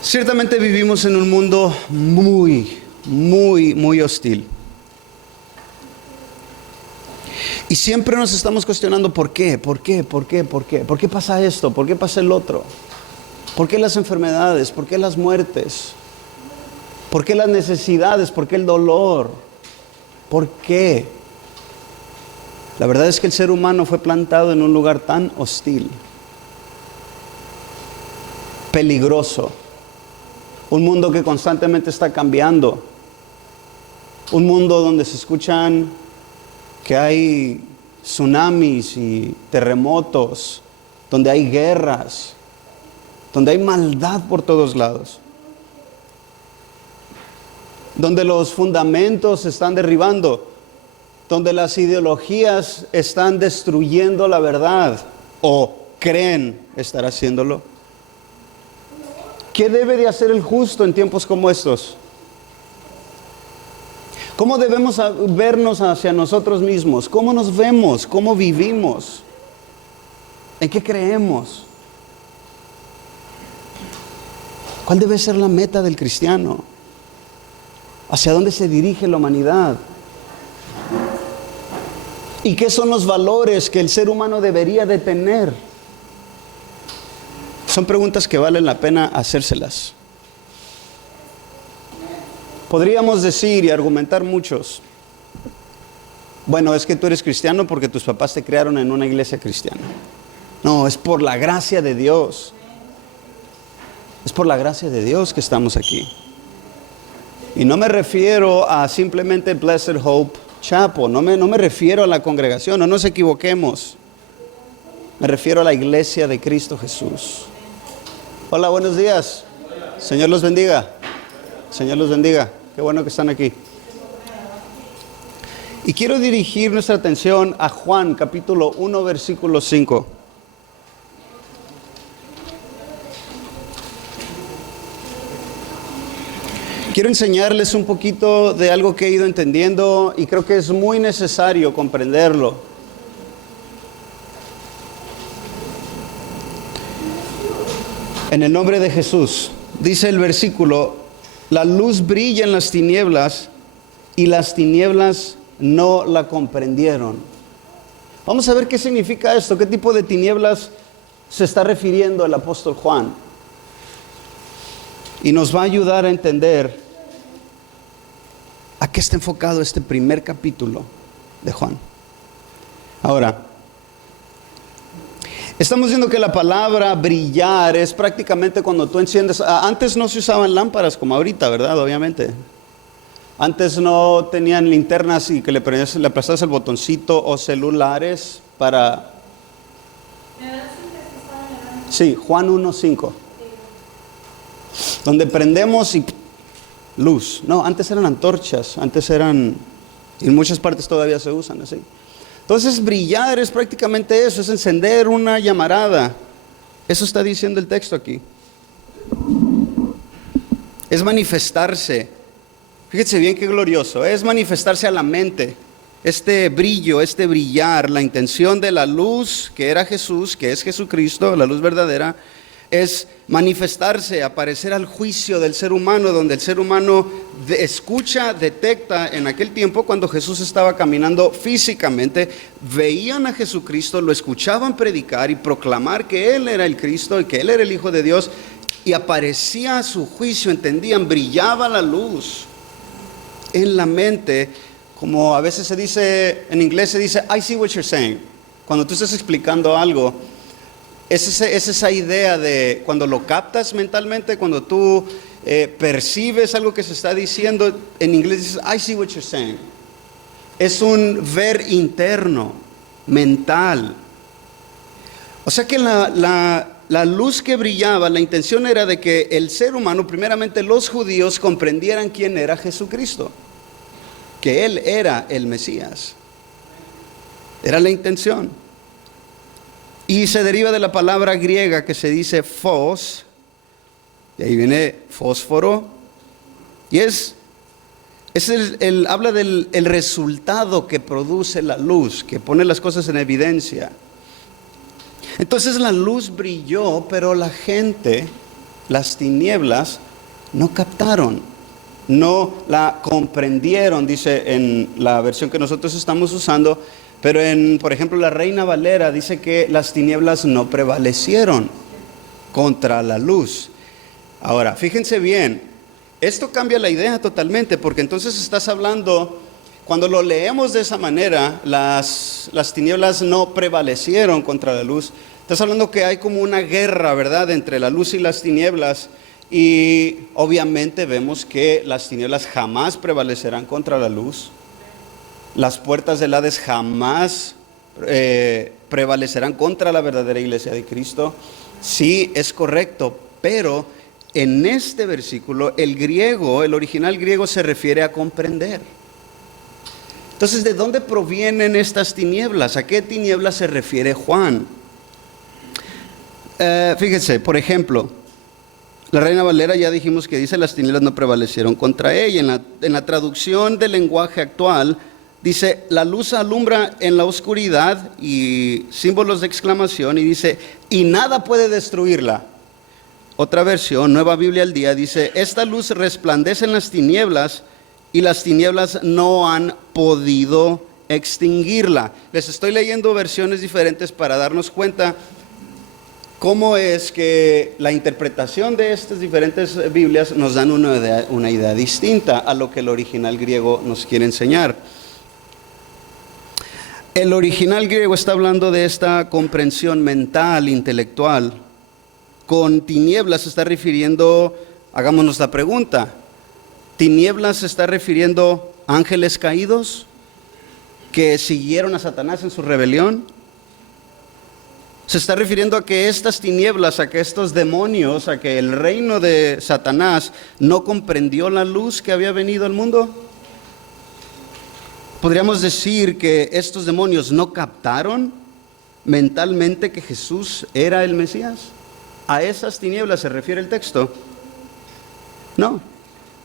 Ciertamente vivimos en un mundo muy hostil. Y siempre nos estamos cuestionando ¿por qué? ¿Por qué pasa esto? ¿Por qué pasa el otro? ¿Por qué las enfermedades? ¿Por qué las muertes? ¿Por qué las necesidades? ¿Por qué el dolor? ¿Por qué? La verdad es que el ser humano fue plantado en un lugar tan hostil, peligroso. Un mundo que constantemente está cambiando. Un mundo donde se escuchan que hay tsunamis y terremotos, donde hay guerras, donde hay maldad por todos lados, donde los fundamentos se están derribando, donde las ideologías están destruyendo la verdad o creen estar haciéndolo. ¿Qué debe de hacer el justo en tiempos como estos? ¿Cómo debemos vernos hacia nosotros mismos? ¿Cómo nos vemos? ¿Cómo vivimos? ¿En qué creemos? ¿Cuál debe ser la meta del cristiano? ¿Hacia dónde se dirige la humanidad? ¿Y qué son los valores que el ser humano debería de tener? Son preguntas que valen la pena hacérselas. Podríamos decir y argumentar muchos, bueno, es que tú eres cristiano porque tus papás te criaron en una iglesia cristiana. No, es por la gracia de Dios. Es por la gracia de Dios que estamos aquí. Y no me refiero a simplemente Blessed Hope Chapel, no me refiero a la congregación, no nos equivoquemos. Me refiero a la iglesia de Cristo Jesús. Hola, buenos días. Señor los bendiga. Señor los bendiga. Qué bueno que están aquí. Y quiero dirigir nuestra atención a Juan, capítulo 1, versículo 5. Quiero enseñarles un poquito de algo que he ido entendiendo y creo que es muy necesario comprenderlo. En el nombre de Jesús, dice el versículo: la luz brilla en las tinieblas y las tinieblas no la comprendieron. Vamos a ver qué significa esto, qué tipo de tinieblas se está refiriendo el apóstol Juan. Y nos va a ayudar a entender a qué está enfocado este primer capítulo de Juan. Ahora, estamos viendo que la palabra brillar es prácticamente cuando tú enciendes. Antes no se usaban lámparas como ahorita, ¿verdad? Obviamente. Antes no tenían linternas y que le aplastabas el botoncito o celulares para... Sí, Juan 1:5. Donde prendemos y luz. No, antes eran antorchas, y en muchas partes todavía se usan así. Entonces brillar es prácticamente eso, es encender una llamarada. Eso está diciendo el texto aquí. Es manifestarse. Fíjense bien qué glorioso. Es manifestarse a la mente. Este brillo, este brillar, la intención de la luz que era Jesús, que es Jesucristo, la luz verdadera, es manifestarse, aparecer al juicio del ser humano, donde el ser humano escucha, detecta. En aquel tiempo, cuando Jesús estaba caminando físicamente, veían a Jesucristo, lo escuchaban predicar y proclamar que Él era el Cristo y que Él era el Hijo de Dios, y aparecía su juicio, entendían, brillaba la luz en la mente, como a veces se dice, en inglés se dice, I see what you're saying. Cuando tú estás explicando algo, es esa idea de cuando lo captas mentalmente, cuando tú percibes algo que se está diciendo. En inglés dices, I see what you're saying. Es un ver interno, mental. O sea que la luz que brillaba, la intención era de que el ser humano, primeramente los judíos, comprendieran quién era Jesucristo, que Él era el Mesías. Era la intención. Y se deriva de la palabra griega que se dice phos, de ahí viene fósforo, y habla del el resultado que produce la luz, que pone las cosas en evidencia. Entonces la luz brilló, pero la gente las tinieblas no captaron, no la comprendieron, dice en la versión que nosotros estamos usando, pero por ejemplo, la Reina Valera dice que las tinieblas no prevalecieron contra la luz. Ahora, fíjense bien, esto cambia la idea totalmente, porque entonces estás hablando, cuando lo leemos de esa manera, las tinieblas no prevalecieron contra la luz. Estás hablando que hay como una guerra, ¿verdad?, entre la luz y las tinieblas. Y obviamente vemos que las tinieblas jamás prevalecerán contra la luz. Las puertas del Hades jamás prevalecerán contra la verdadera iglesia de Cristo. Sí, es correcto, pero en este versículo el original griego se refiere a comprender. Entonces, ¿de dónde provienen estas tinieblas? ¿A qué tinieblas se refiere Juan? Fíjense, por ejemplo, la Reina Valera ya dijimos que dice las tinieblas no prevalecieron contra ella. En la traducción del lenguaje actual dice la luz alumbra en la oscuridad y símbolos de exclamación y dice y nada puede destruirla. Otra versión, Nueva Biblia al Día, dice esta luz resplandece en las tinieblas y las tinieblas no han podido extinguirla. Les estoy leyendo versiones diferentes para darnos cuenta cómo es que la interpretación de estas diferentes Biblias nos dan una idea distinta a lo que el original griego nos quiere enseñar. El original griego está hablando de esta comprensión mental, intelectual. Con tinieblas se está refiriendo, hagámonos la pregunta, ¿tinieblas se está refiriendo a ángeles caídos que siguieron a Satanás en su rebelión? Se está refiriendo a que estas tinieblas, a que estos demonios, a que el reino de Satanás no comprendió la luz que había venido al mundo. Podríamos decir que estos demonios no captaron mentalmente que Jesús era el Mesías. ¿A esas tinieblas se refiere el texto? No.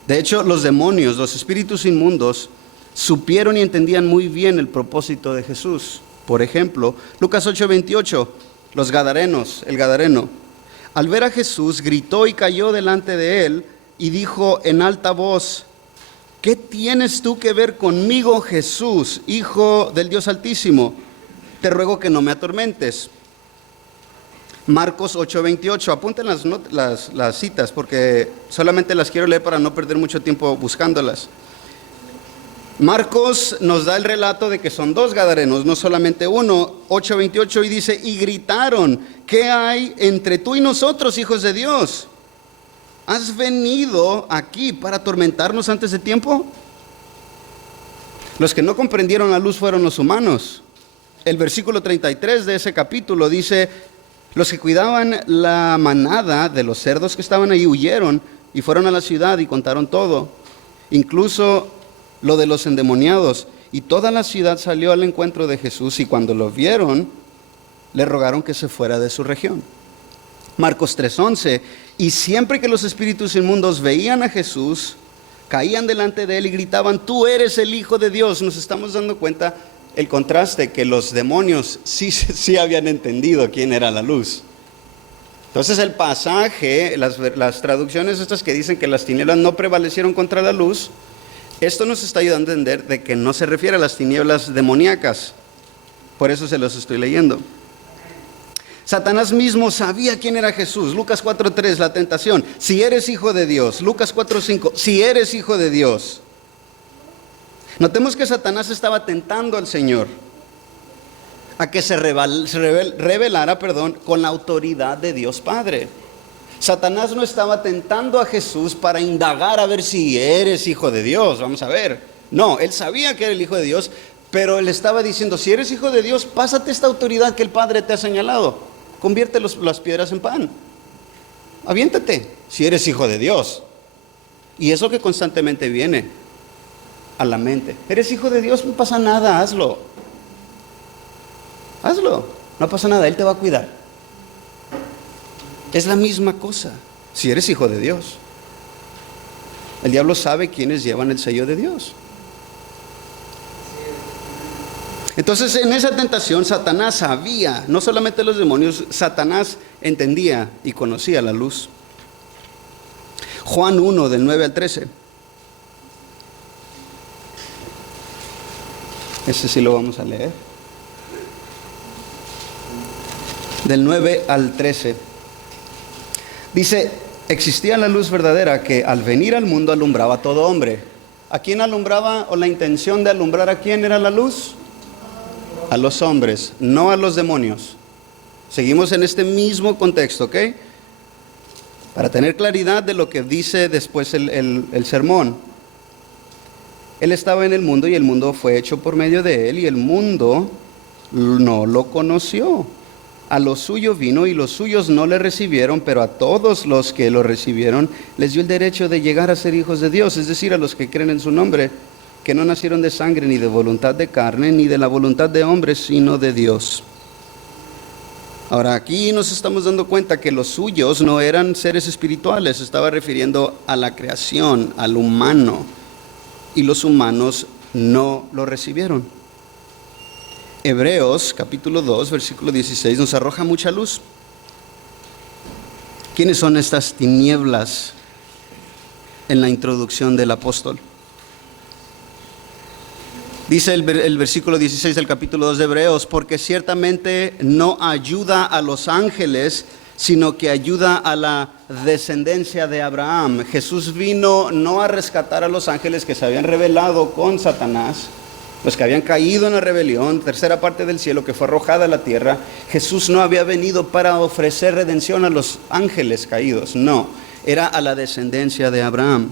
De hecho, los demonios, los espíritus inmundos, supieron y entendían muy bien el propósito de Jesús. Por ejemplo, Lucas 8:28. Los gadarenos, el gadareno, al ver a Jesús, gritó y cayó delante de él y dijo en alta voz, ¿qué tienes tú que ver conmigo, Jesús, Hijo del Dios Altísimo? Te ruego que no me atormentes. Marcos 8:28, apunten las citas porque solamente las quiero leer para no perder mucho tiempo buscándolas. Marcos nos da el relato de que son dos gadarenos, no solamente uno. 8:28 y dice, y gritaron, ¿qué hay entre tú y nosotros, hijos de Dios? ¿Has venido aquí para atormentarnos antes de tiempo? Los que no comprendieron la luz fueron los humanos. El versículo 33 de ese capítulo dice, los que cuidaban la manada de los cerdos que estaban ahí huyeron y fueron a la ciudad y contaron todo, incluso lo de los endemoniados, y toda la ciudad salió al encuentro de Jesús y cuando lo vieron, le rogaron que se fuera de su región. Marcos 3:11, y siempre que los espíritus inmundos veían a Jesús, caían delante de él y gritaban, tú eres el Hijo de Dios. Nos estamos dando cuenta el contraste, que los demonios sí habían entendido quién era la luz. Entonces el pasaje, las traducciones estas que dicen que las tinieblas no prevalecieron contra la luz, esto nos está ayudando a entender de que no se refiere a las tinieblas demoníacas. Por eso se los estoy leyendo. Satanás mismo sabía quién era Jesús. Lucas 4:3, la tentación. Si eres hijo de Dios. Lucas 4:5, si eres hijo de Dios. Notemos que Satanás estaba tentando al Señor a que se revelara con la autoridad de Dios Padre. Satanás no estaba tentando a Jesús para indagar a ver si eres hijo de Dios. Vamos a ver. No, él sabía que era el hijo de Dios, pero él estaba diciendo, si eres hijo de Dios, pásate esta autoridad que el Padre te ha señalado. Convierte las piedras en pan. Aviéntate, si eres hijo de Dios. Y eso que constantemente viene a la mente. Eres hijo de Dios, no pasa nada, hazlo. Hazlo, no pasa nada, Él te va a cuidar. Es la misma cosa, si eres hijo de Dios. El diablo sabe quiénes llevan el sello de Dios. Entonces en esa tentación Satanás sabía, no solamente los demonios, Satanás entendía y conocía la luz. Juan 1, del 9 al 13. Ese sí lo vamos a leer. Del 9 al 13. Dice, existía la luz verdadera que al venir al mundo alumbraba a todo hombre. ¿A quién alumbraba, o la intención de alumbrar a quién era la luz? A los hombres, no a los demonios. Seguimos en este mismo contexto, ¿ok? Para tener claridad de lo que dice después el sermón. Él estaba en el mundo y el mundo fue hecho por medio de él y el mundo no lo conoció. A lo suyo vino y los suyos no le recibieron, pero a todos los que lo recibieron les dio el derecho de llegar a ser hijos de Dios, es decir, a los que creen en su nombre, que no nacieron de sangre, ni de voluntad de carne, ni de la voluntad de hombres, sino de Dios. Ahora, aquí nos estamos dando cuenta que los suyos no eran seres espirituales, se estaba refiriendo a la creación, al humano, y los humanos no lo recibieron. Hebreos capítulo 2, versículo 16 nos arroja mucha luz. ¿Quiénes son estas tinieblas en la introducción del apóstol? Dice el versículo 16 del capítulo 2 de Hebreos, porque ciertamente no ayuda a los ángeles, sino que ayuda a la descendencia de Abraham. Jesús vino no a rescatar a los ángeles que se habían rebelado con Satanás, los que habían caído en la rebelión, tercera parte del cielo que fue arrojada a la tierra. Jesús no había venido para ofrecer redención a los ángeles caídos, no, era a la descendencia de Abraham.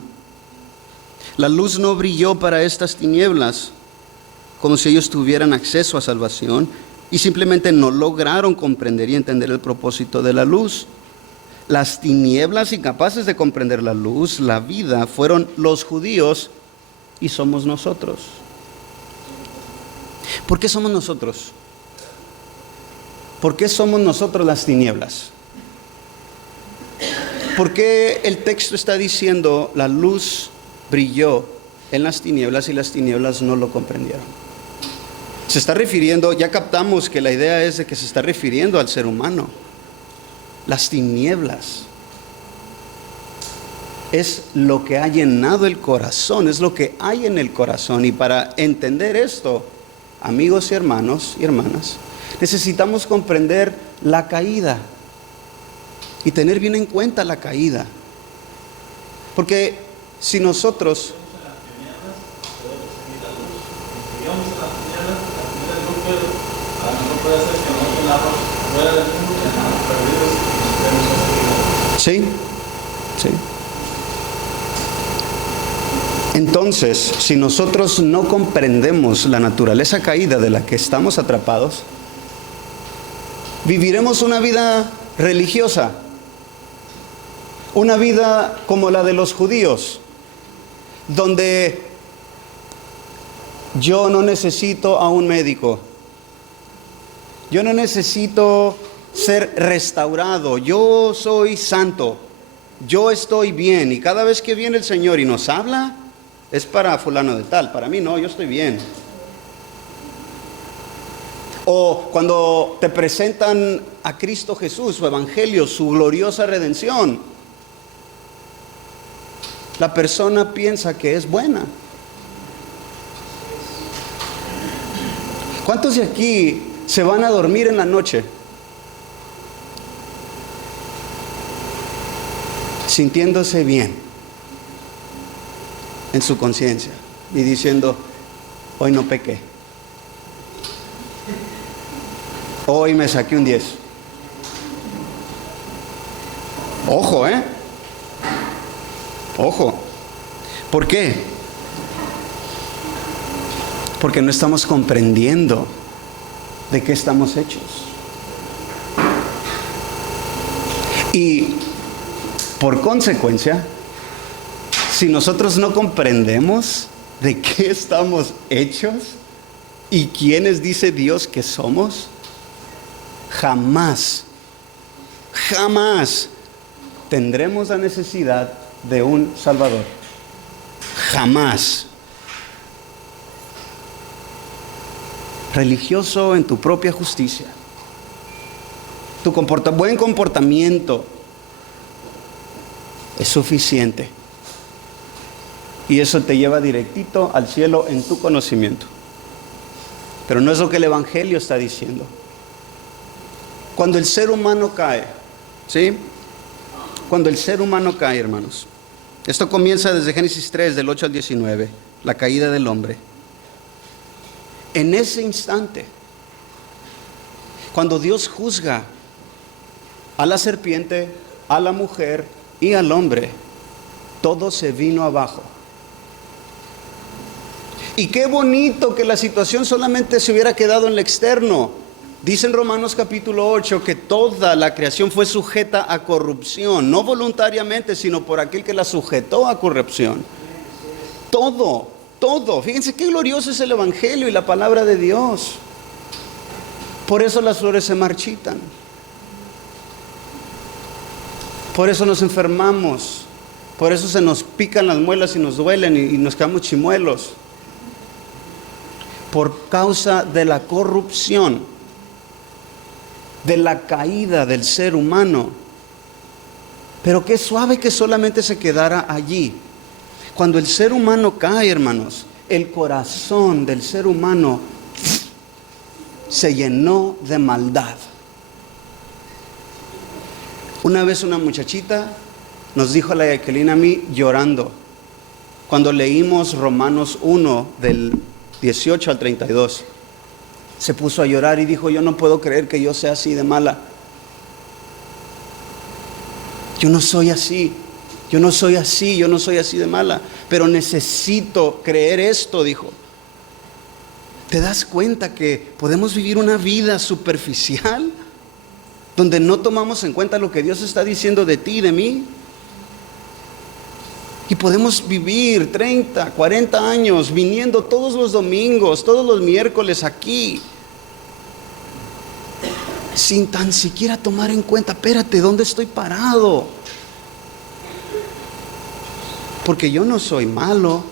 La luz no brilló para estas tinieblas, como si ellos tuvieran acceso a salvación, y simplemente no lograron comprender y entender el propósito de la luz. Las tinieblas, incapaces de comprender la luz, la vida, fueron los judíos y somos nosotros. ¿Por qué somos nosotros? ¿Por qué somos nosotros las tinieblas? ¿Por qué el texto está diciendo la luz brilló en las tinieblas y las tinieblas no lo comprendieron? Se está refiriendo, ya captamos que la idea es de que se está refiriendo al ser humano. Las tinieblas es lo que ha llenado el corazón, es lo que hay en el corazón. Y para entender esto, amigos y hermanos y hermanas, necesitamos comprender la caída y tener bien en cuenta la caída. Porque si nosotros sí. Entonces, si nosotros no comprendemos la naturaleza caída de la que estamos atrapados, viviremos una vida religiosa, una vida como la de los judíos, donde yo no necesito a un médico, yo no necesito ser restaurado, yo soy santo, yo estoy bien, y cada vez que viene el Señor y nos habla, es para fulano de tal, para mí no, yo estoy bien. O cuando te presentan a Cristo Jesús, su evangelio, su gloriosa redención, la persona piensa que es buena. ¿Cuántos de aquí se van a dormir en la noche sintiéndose bien en su conciencia y diciendo, hoy no pequé, hoy me saqué un 10? Ojo, ojo. ¿Por qué? Porque no estamos comprendiendo de qué estamos hechos. Y por consecuencia, si nosotros no comprendemos de qué estamos hechos y quiénes dice Dios que somos, jamás tendremos la necesidad de un Salvador. Jamás. Religioso en tu propia justicia, tu buen comportamiento es suficiente. Y eso te lleva directito al cielo en tu conocimiento. Pero no es lo que el Evangelio está diciendo. Cuando el ser humano cae, ¿sí? Cuando el ser humano cae, hermanos. Esto comienza desde Génesis 3, del 8 al 19, la caída del hombre. En ese instante, cuando Dios juzga a la serpiente, a la mujer y al hombre, todo se vino abajo. Y qué bonito que la situación solamente se hubiera quedado en lo externo. Dice en Romanos capítulo 8 que toda la creación fue sujeta a corrupción, no voluntariamente, sino por aquel que la sujetó a corrupción. Todo. Fíjense qué glorioso es el Evangelio y la palabra de Dios. Por eso las flores se marchitan. Por eso nos enfermamos. Por eso se nos pican las muelas y nos duelen y nos quedamos chimuelos. Por causa de la corrupción, de la caída del ser humano. Pero qué suave que solamente se quedara allí. Cuando el ser humano cae, hermanos, el corazón del ser humano se llenó de maldad. Una vez una muchachita nos dijo a la Jacqueline a mí llorando, cuando leímos Romanos 1 del 18 al 32, se puso a llorar y dijo: yo no puedo creer que yo sea así de mala. Yo no soy así de mala, pero necesito creer esto, dijo. ¿Te das cuenta que podemos vivir una vida superficial donde no tomamos en cuenta lo que Dios está diciendo de ti y de mí? Y podemos vivir 30, 40 años viniendo todos los domingos, todos los miércoles aquí, sin tan siquiera tomar en cuenta, espérate, ¿dónde estoy parado? Porque yo no soy malo.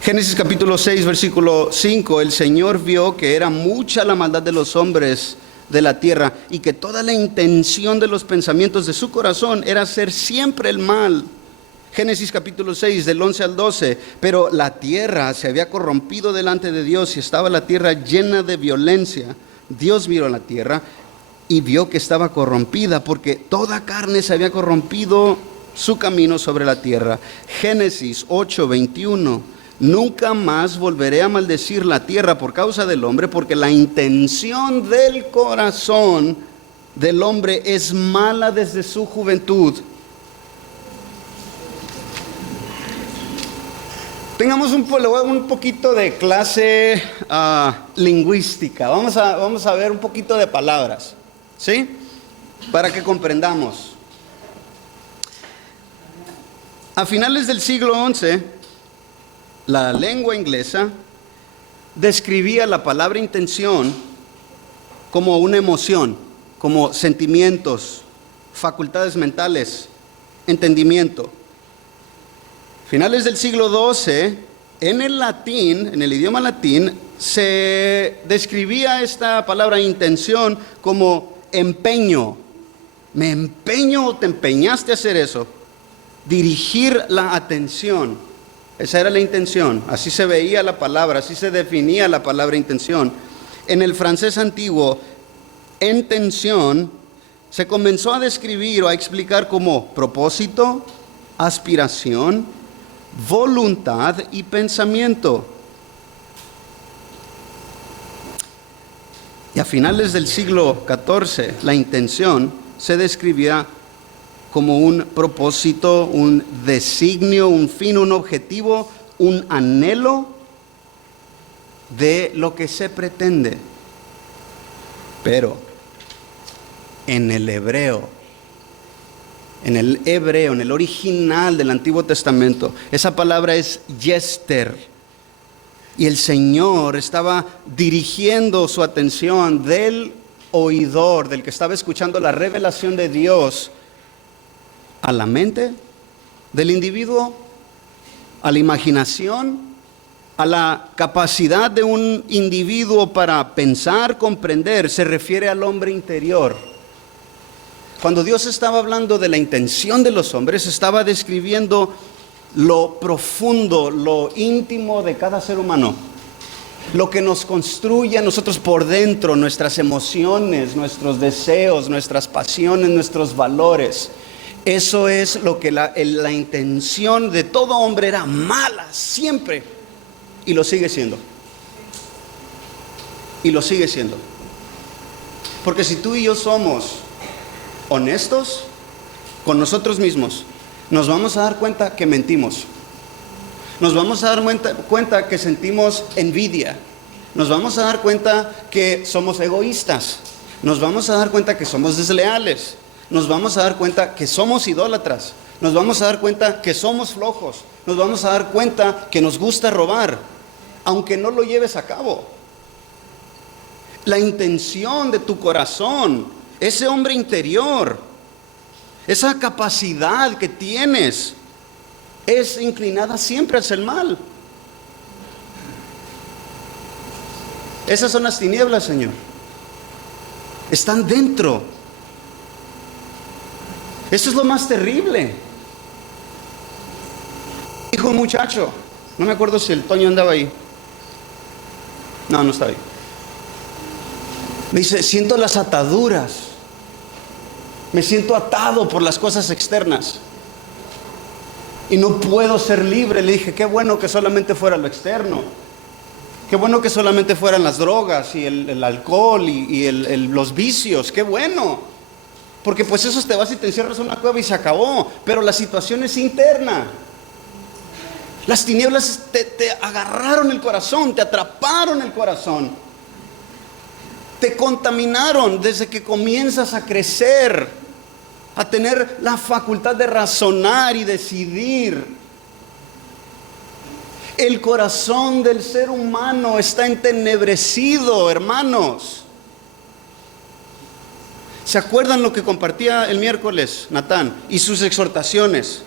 Génesis capítulo 6, versículo 5, el Señor vio que era mucha la maldad de los hombres de la tierra y que toda la intención de los pensamientos de su corazón era hacer siempre el mal. Génesis capítulo 6 del 11 al 12, pero la tierra se había corrompido delante de Dios y estaba la tierra llena de violencia. Dios miró la tierra y vio que estaba corrompida porque toda carne se había corrompido su camino sobre la tierra. Génesis 8, 21. Nunca más volveré a maldecir la tierra por causa del hombre, porque la intención del corazón del hombre es mala desde su juventud. Tengamos un poquito de clase lingüística. Vamos a ver un poquito de palabras, ¿sí? Para que comprendamos. A finales del siglo XI, la lengua inglesa describía la palabra intención como una emoción, como sentimientos, facultades mentales, entendimiento. Finales del siglo XII, en el latín, en el idioma latín, se describía esta palabra intención como empeño. Me empeño o te empeñaste a hacer eso. Dirigir la atención. Esa era la intención, así se veía la palabra, así se definía la palabra intención. En el francés antiguo, intención se comenzó a describir o a explicar como propósito, aspiración, voluntad y pensamiento. Y a finales del siglo XIV, la intención se describía como un propósito, un designio, un fin, un objetivo, un anhelo de lo que se pretende. Pero en el hebreo, en el original del Antiguo Testamento, esa palabra es yester. Y el Señor estaba dirigiendo su atención del oidor, del que estaba escuchando la revelación de Dios, a la mente del individuo, a la imaginación, a la capacidad de un individuo para pensar, comprender. Se refiere al hombre interior. Cuando Dios estaba hablando de la intención de los hombres, estaba describiendo lo profundo, lo íntimo de cada ser humano. Lo que nos construye a nosotros por dentro, nuestras emociones, nuestros deseos, nuestras pasiones, nuestros valores. Eso es lo que la intención de todo hombre era mala, siempre. Y lo sigue siendo. Y lo sigue siendo. Porque si tú y yo somos honestos con nosotros mismos, nos vamos a dar cuenta que mentimos. Nos vamos a dar cuenta que sentimos envidia. Nos vamos a dar cuenta que somos egoístas. Nos vamos a dar cuenta que somos desleales. Nos vamos a dar cuenta que somos idólatras. Nos vamos a dar cuenta que somos flojos. Nos vamos a dar cuenta que nos gusta robar, aunque no lo lleves a cabo. La intención de tu corazón, ese hombre interior, esa capacidad que tienes, es inclinada siempre hacia el mal. Esas son las tinieblas, Señor. Están dentro. Eso es lo más terrible. Dijo un muchacho, no me acuerdo si el Toño andaba ahí. No estaba ahí. Me dice, siento las ataduras. Me siento atado por las cosas externas. Y no puedo ser libre. Le dije, qué bueno que solamente fuera lo externo. Qué bueno que solamente fueran las drogas y el alcohol y los vicios. Qué bueno. Porque pues eso te vas y te encierras en una cueva y se acabó. Pero la situación es interna. Las tinieblas te agarraron el corazón, te atraparon el corazón. Te contaminaron desde que comienzas a crecer, a tener la facultad de razonar y decidir. El corazón del ser humano está entenebrecido, hermanos. ¿Se acuerdan lo que compartía el miércoles Natán y sus exhortaciones?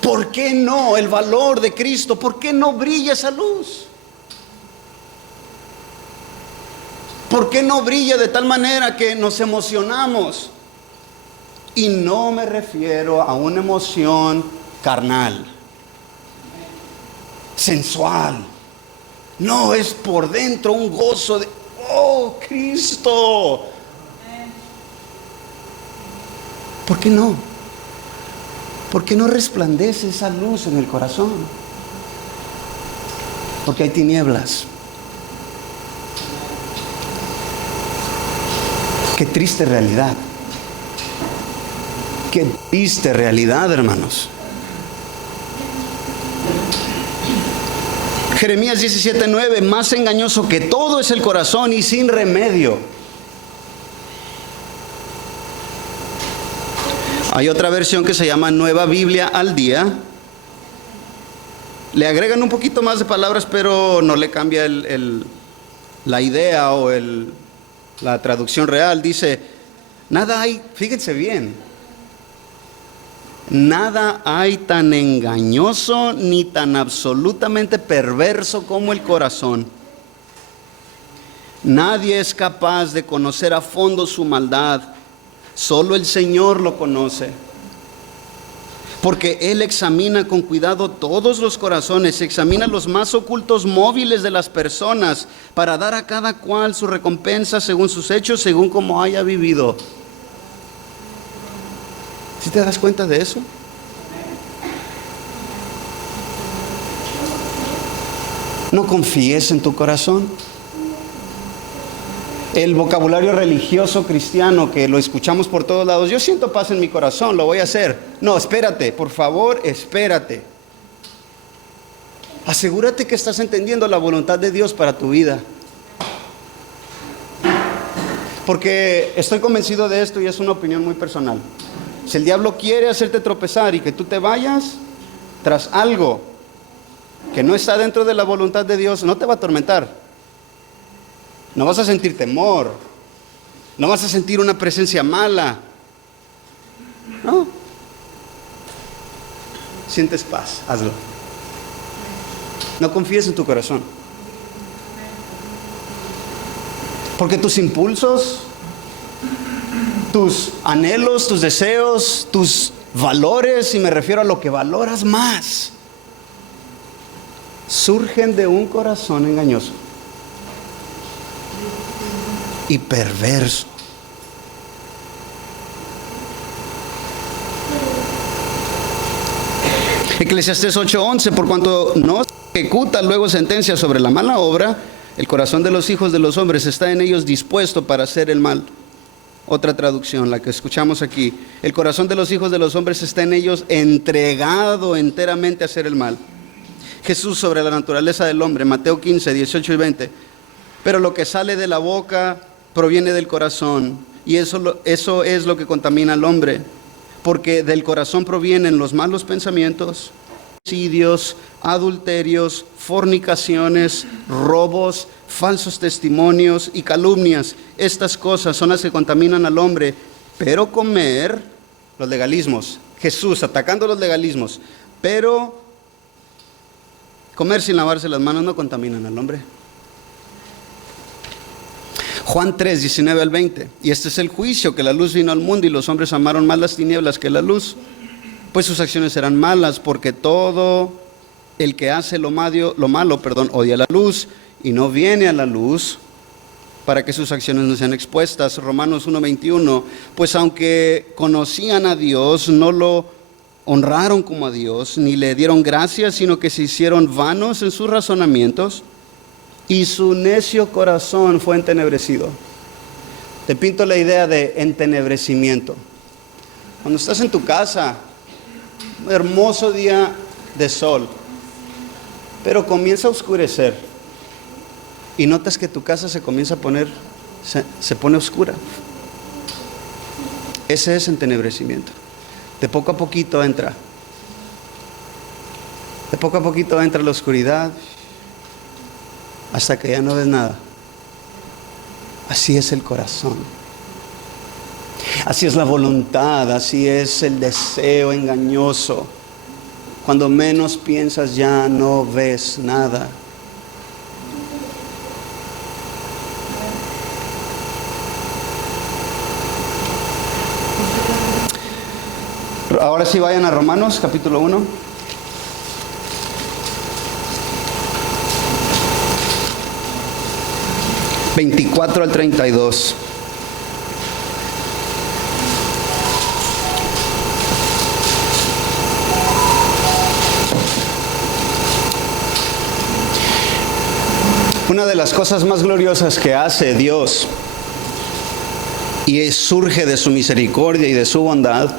¿Por qué no el valor de Cristo? ¿Por qué no brilla esa luz? ¿Por qué no brilla de tal manera que nos emocionamos? Y no me refiero a una emoción carnal, sensual. No, es por dentro un gozo de, oh, Cristo. ¿Por qué no? ¿Por qué no resplandece esa luz en el corazón? Porque hay tinieblas. Qué triste realidad. Qué triste realidad, hermanos. Jeremías 17:9, más engañoso que todo es el corazón y sin remedio. Hay otra versión que se llama Nueva Biblia al Día. Le agregan un poquito más de palabras, pero no le cambia la idea o la traducción real. Dice, nada hay, fíjense bien, nada hay tan engañoso ni tan absolutamente perverso como el corazón. Nadie es capaz de conocer a fondo su maldad. Solo el Señor lo conoce. Porque Él examina con cuidado todos los corazones, examina los más ocultos móviles de las personas para dar a cada cual su recompensa según sus hechos, según como haya vivido. ¿Sí te das cuenta de eso? No confíes en tu corazón. El vocabulario religioso cristiano que lo escuchamos por todos lados, yo siento paz en mi corazón, lo voy a hacer. No, espérate, por favor, espérate. Asegúrate que estás entendiendo la voluntad de Dios para tu vida. Porque estoy convencido de esto y es una opinión muy personal. Si el diablo quiere hacerte tropezar y que tú te vayas tras algo que no está dentro de la voluntad de Dios, no te va a atormentar. No vas a sentir temor. No vas a sentir una presencia mala. No. Sientes paz, hazlo. No confíes en tu corazón. Porque tus impulsos tus anhelos, tus deseos, tus valores, y me refiero a lo que valoras más, surgen de un corazón engañoso y perverso. Eclesiastés 8:11, por cuanto no se ejecuta luego sentencia sobre la mala obra, el corazón de los hijos de los hombres está en ellos dispuesto para hacer el mal. Otra traducción, la que escuchamos aquí: el corazón de los hijos de los hombres está en ellos entregado enteramente a hacer el mal. Jesús sobre la naturaleza del hombre, Mateo 15, 18 y 20. Pero lo que sale de la boca proviene del corazón, y eso es lo que contamina al hombre. Porque del corazón provienen los malos pensamientos, homicidios, adulterios, fornicaciones, robos, falsos testimonios y calumnias. Estas cosas son las que contaminan al hombre. Pero comer, los legalismos, Jesús atacando los legalismos, pero comer sin lavarse las manos no contaminan al hombre. Juan 3, 19 al 20. Y este es el juicio, que la luz vino al mundo y los hombres amaron más las tinieblas que la luz, pues sus acciones eran malas, porque todo el que hace lo malo, odia la luz y no viene a la luz para que sus acciones no sean expuestas. Romanos 1, 21. Pues aunque conocían a Dios, no lo honraron como a Dios, ni le dieron gracias, sino que se hicieron vanos en sus razonamientos, y su necio corazón fue entenebrecido. Te pinto la idea de entenebrecimiento. Cuando estás en tu casa, un hermoso día de sol, pero comienza a oscurecer, y notas que tu casa se comienza a poner, se pone oscura. Ese es entenebrecimiento. De poco a poquito entra la oscuridad, hasta que ya no ves nada. Así es el corazón, así es la voluntad, así es el deseo engañoso. Cuando menos piensas ya no ves nada. Ahora sí, vayan a Romanos capítulo 1. ...24 al 32. Una de las cosas más gloriosas que hace Dios, y surge de su misericordia y de su bondad,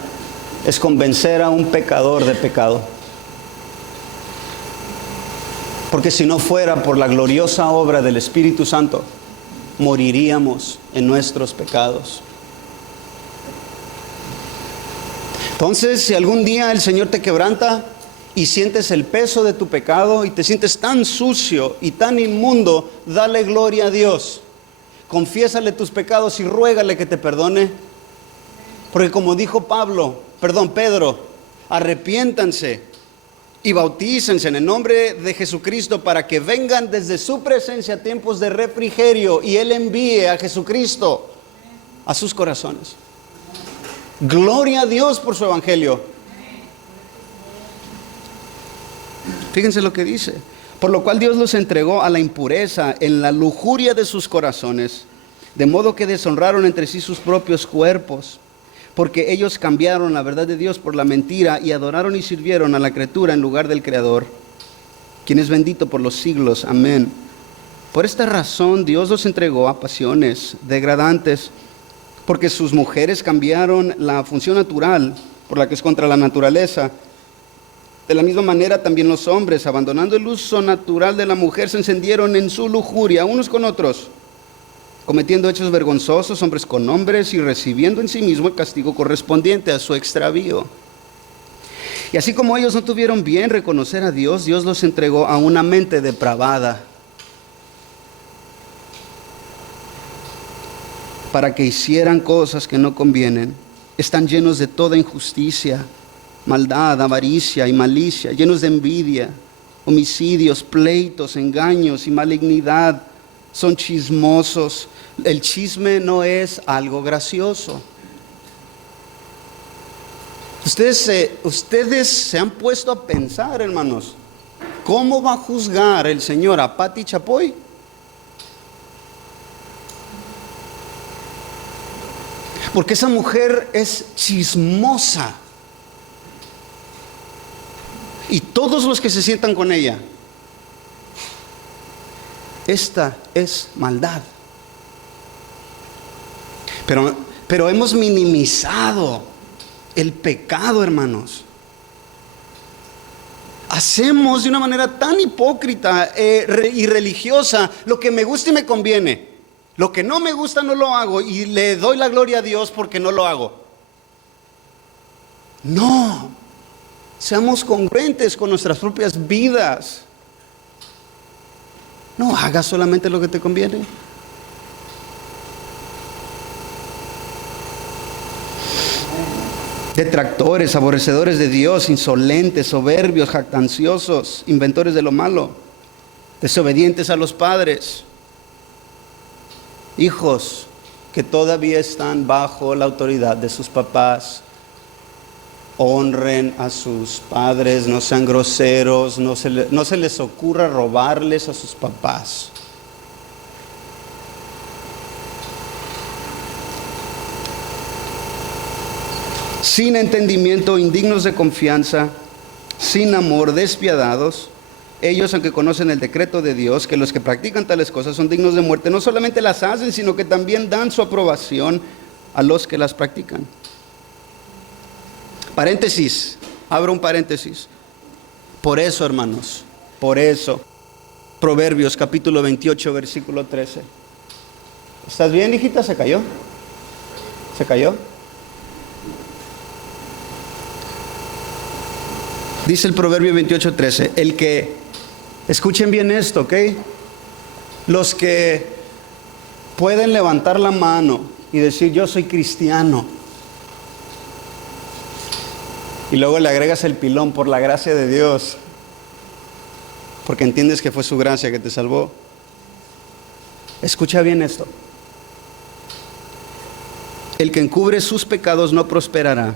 es convencer a un pecador de pecado. Porque si no fuera por la gloriosa obra del Espíritu Santo, moriríamos en nuestros pecados. Entonces, si algún día el Señor te quebranta y sientes el peso de tu pecado y te sientes tan sucio y tan inmundo, dale gloria a Dios. Confiésale tus pecados y ruégale que te perdone. Porque como dijo Pedro, arrepiéntanse y bautícense en el nombre de Jesucristo para que vengan desde su presencia tiempos de refrigerio, y Él envíe a Jesucristo a sus corazones. Gloria a Dios por su evangelio. Fíjense lo que dice: por lo cual Dios los entregó a la impureza en la lujuria de sus corazones, de modo que deshonraron entre sí sus propios cuerpos, porque ellos cambiaron la verdad de Dios por la mentira y adoraron y sirvieron a la criatura en lugar del Creador, quien es bendito por los siglos. Amén. Por esta razón Dios los entregó a pasiones degradantes, porque sus mujeres cambiaron la función natural por la que es contra la naturaleza. De la misma manera también los hombres, abandonando el uso natural de la mujer, se encendieron en su lujuria unos con otros, cometiendo hechos vergonzosos hombres con hombres, y recibiendo en sí mismo el castigo correspondiente a su extravío. Y así como ellos no tuvieron bien reconocer a Dios, Dios los entregó a una mente depravada, para que hicieran cosas que no convienen. Están llenos de toda injusticia, maldad, avaricia y malicia, llenos de envidia, homicidios, pleitos, engaños y malignidad. Son chismosos. El chisme no es algo gracioso. Ustedes se han puesto a pensar, hermanos, ¿cómo va a juzgar el Señor a Pati Chapoy? Porque esa mujer es chismosa. Y todos los que se sientan con ella, esta es maldad. Pero hemos minimizado el pecado, hermanos. Hacemos de una manera tan hipócrita y religiosa lo que me gusta y me conviene. Lo que no me gusta no lo hago y le doy la gloria a Dios porque no lo hago. No, seamos congruentes con nuestras propias vidas. No hagas solamente lo que te conviene. Detractores, aborrecedores de Dios, insolentes, soberbios, jactanciosos, inventores de lo malo, desobedientes a los padres, hijos que todavía están bajo la autoridad de sus papás. Honren a sus padres, no sean groseros, no se les ocurra robarles a sus papás. Sin entendimiento, indignos de confianza, sin amor, despiadados. Ellos, aunque conocen el decreto de Dios, que los que practican tales cosas son dignos de muerte, no solamente las hacen, sino que también dan su aprobación a los que las practican. Paréntesis, abro un paréntesis. Por eso, hermanos, por eso, Proverbios capítulo 28, versículo 13. ¿Estás bien, hijita? ¿Se cayó? ¿Se cayó? Dice el Proverbio 28, 13, el que, escuchen bien esto, ¿ok? Los que pueden levantar la mano y decir, yo soy cristiano, y luego le agregas el pilón, por la gracia de Dios, porque entiendes que fue su gracia que te salvó. Escucha bien esto. El que encubre sus pecados no prosperará,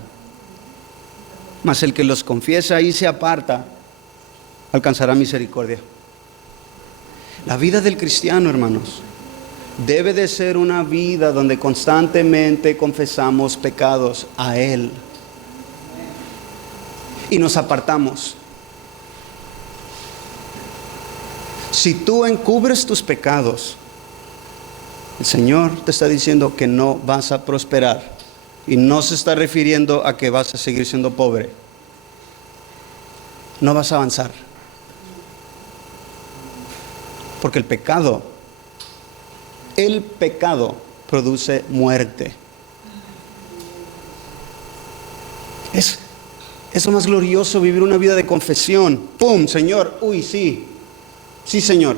mas el que los confiesa y se aparta alcanzará misericordia. La vida del cristiano, hermanos, debe de ser una vida donde constantemente confesamos pecados a Él y nos apartamos. Si tú encubres tus pecados, el Señor te está diciendo que no vas a prosperar. Y no se está refiriendo a que vas a seguir siendo pobre. No vas a avanzar. Porque el pecado produce muerte. Es lo más glorioso, vivir una vida de confesión. ¡Pum! Señor, uy, sí. Sí, Señor.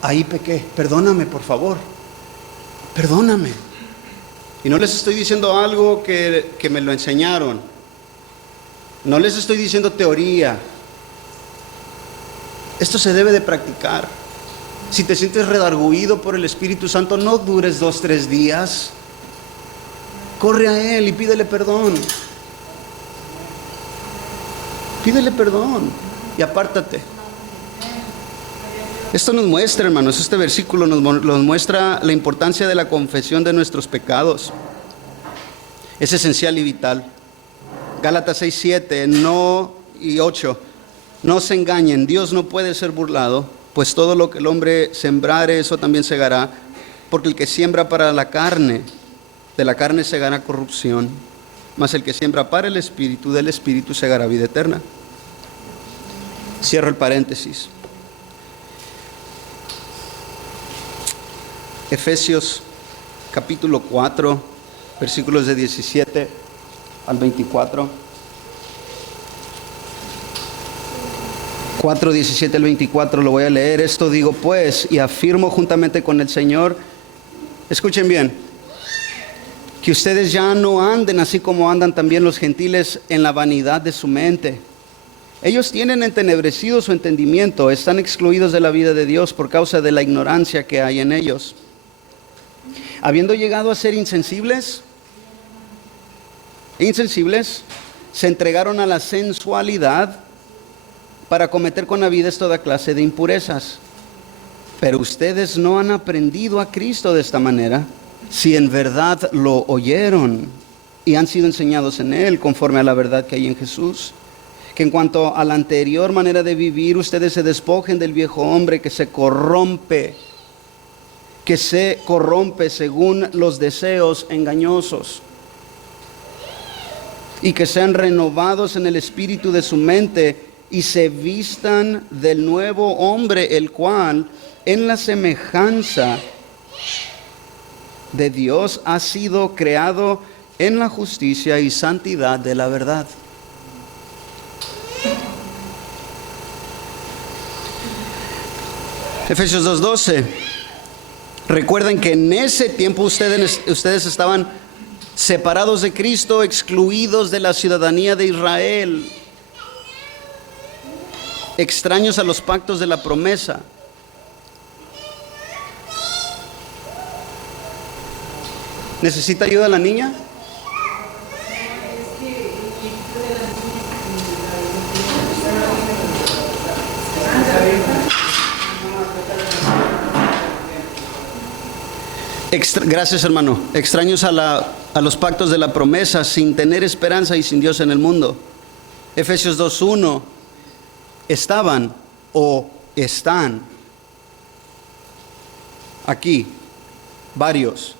Ahí pequé. Perdóname, por favor. Perdóname. Y no les estoy diciendo algo que me lo enseñaron. No les estoy diciendo teoría. Esto se debe de practicar. Si te sientes redarguido por el Espíritu Santo, no dures 2-3 días. Corre a Él y pídele perdón. Pídele perdón y apártate. Esto nos muestra, hermanos, este versículo nos muestra la importancia de la confesión de nuestros pecados. Es esencial y vital. Gálatas 6:7 y 8. No se engañen, Dios no puede ser burlado, pues todo lo que el hombre sembrare, eso también segará. Porque el que siembra para la carne, de la carne segará corrupción. Mas el que siembra para el Espíritu, del Espíritu segará vida eterna. Cierro el paréntesis. Efesios capítulo 4, versículos de 17 al 24. 4, 17 al 24 lo voy a leer. Esto digo pues, y afirmo juntamente con el Señor, escuchen bien, que ustedes ya no anden así como andan también los gentiles en la vanidad de su mente. Ellos tienen entenebrecido su entendimiento, están excluidos de la vida de Dios por causa de la ignorancia que hay en ellos. Habiendo llegado a ser insensibles, insensibles, se entregaron a la sensualidad para cometer con avidez toda clase de impurezas. Pero ustedes no han aprendido a Cristo de esta manera, si en verdad lo oyeron y han sido enseñados en Él, conforme a la verdad que hay en Jesús. Que en cuanto a la anterior manera de vivir, ustedes se despojen del viejo hombre que se corrompe según los deseos engañosos, y que sean renovados en el espíritu de su mente y se vistan del nuevo hombre, el cual en la semejanza de Dios ha sido creado en la justicia y santidad de la verdad. Efesios 2:12. Recuerden que en ese tiempo ustedes estaban separados de Cristo, excluidos de la ciudadanía de Israel, extraños a los pactos de la promesa. ¿Necesita ayuda la niña? Gracias, hermano. Extraños a los pactos de la promesa, sin tener esperanza y sin Dios en el mundo. Efesios 2:1. Estaban o están aquí varios.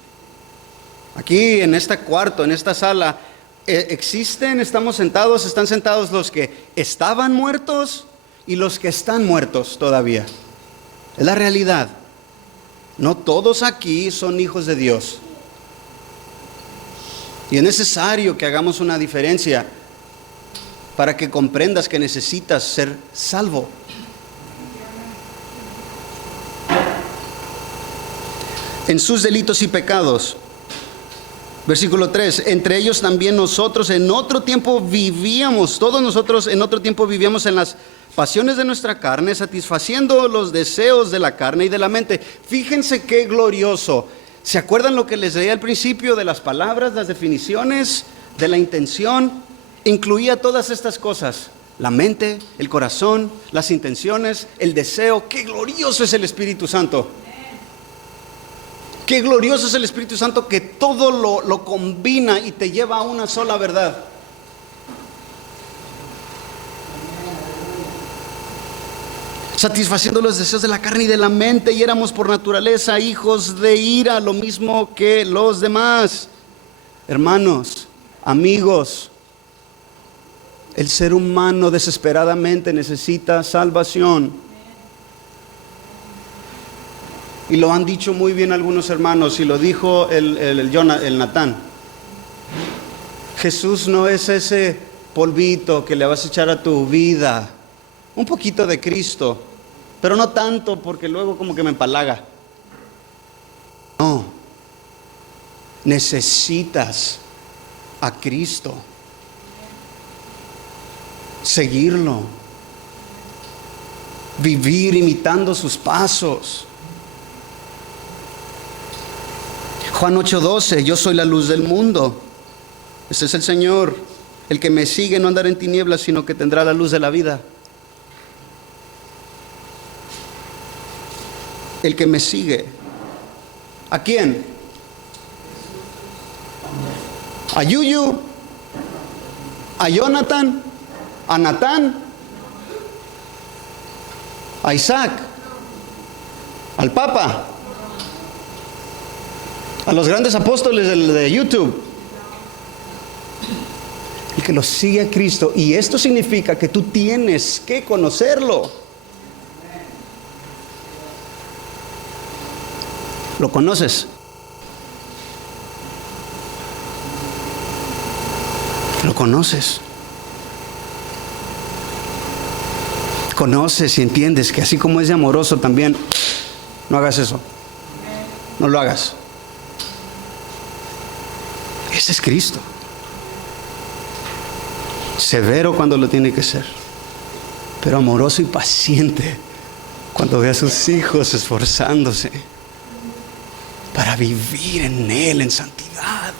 Aquí en este cuarto, en esta sala, están sentados los que estaban muertos y los que están muertos todavía. Es la realidad. No todos aquí son hijos de Dios. Y es necesario que hagamos una diferencia para que comprendas que necesitas ser salvo. En sus delitos y pecados. Versículo 3, entre ellos también nosotros en otro tiempo vivíamos, todos nosotros en otro tiempo vivíamos en las pasiones de nuestra carne, satisfaciendo los deseos de la carne y de la mente. Fíjense qué glorioso. ¿Se acuerdan lo que les leí al principio de las palabras, las definiciones, de la intención? Incluía todas estas cosas: la mente, el corazón, las intenciones, el deseo. ¡Qué glorioso es el Espíritu Santo! Qué glorioso es el Espíritu Santo, que todo lo combina y te lleva a una sola verdad. Satisfaciendo los deseos de la carne y de la mente, y éramos por naturaleza hijos de ira, lo mismo que los demás. Hermanos, amigos, el ser humano desesperadamente necesita salvación. Y lo han dicho muy bien algunos hermanos, y lo dijo el Natán. Jesús no es ese polvito que le vas a echar a tu vida. Un poquito de Cristo, pero no tanto, porque luego como que me empalaga. No, necesitas a Cristo, seguirlo, vivir imitando sus pasos. Juan 8:12, yo soy la luz del mundo. Este es el Señor. El que me sigue no andará en tinieblas, sino que tendrá la luz de la vida. El que me sigue. ¿A quién? ¿A Yuyu? ¿A Jonathan? ¿A Natán? ¿A Isaac? ¿Al Papa? ¿A los grandes apóstoles de YouTube? El que lo sigue a Cristo. Y esto significa que tú tienes que conocerlo. ¿Lo conoces? ¿Lo conoces? Conoces y entiendes que así como es de amoroso también, no hagas eso. No lo hagas. Ese es Cristo. Severo cuando lo tiene que ser, pero amoroso y paciente cuando ve a sus hijos esforzándose para vivir en Él en santidad.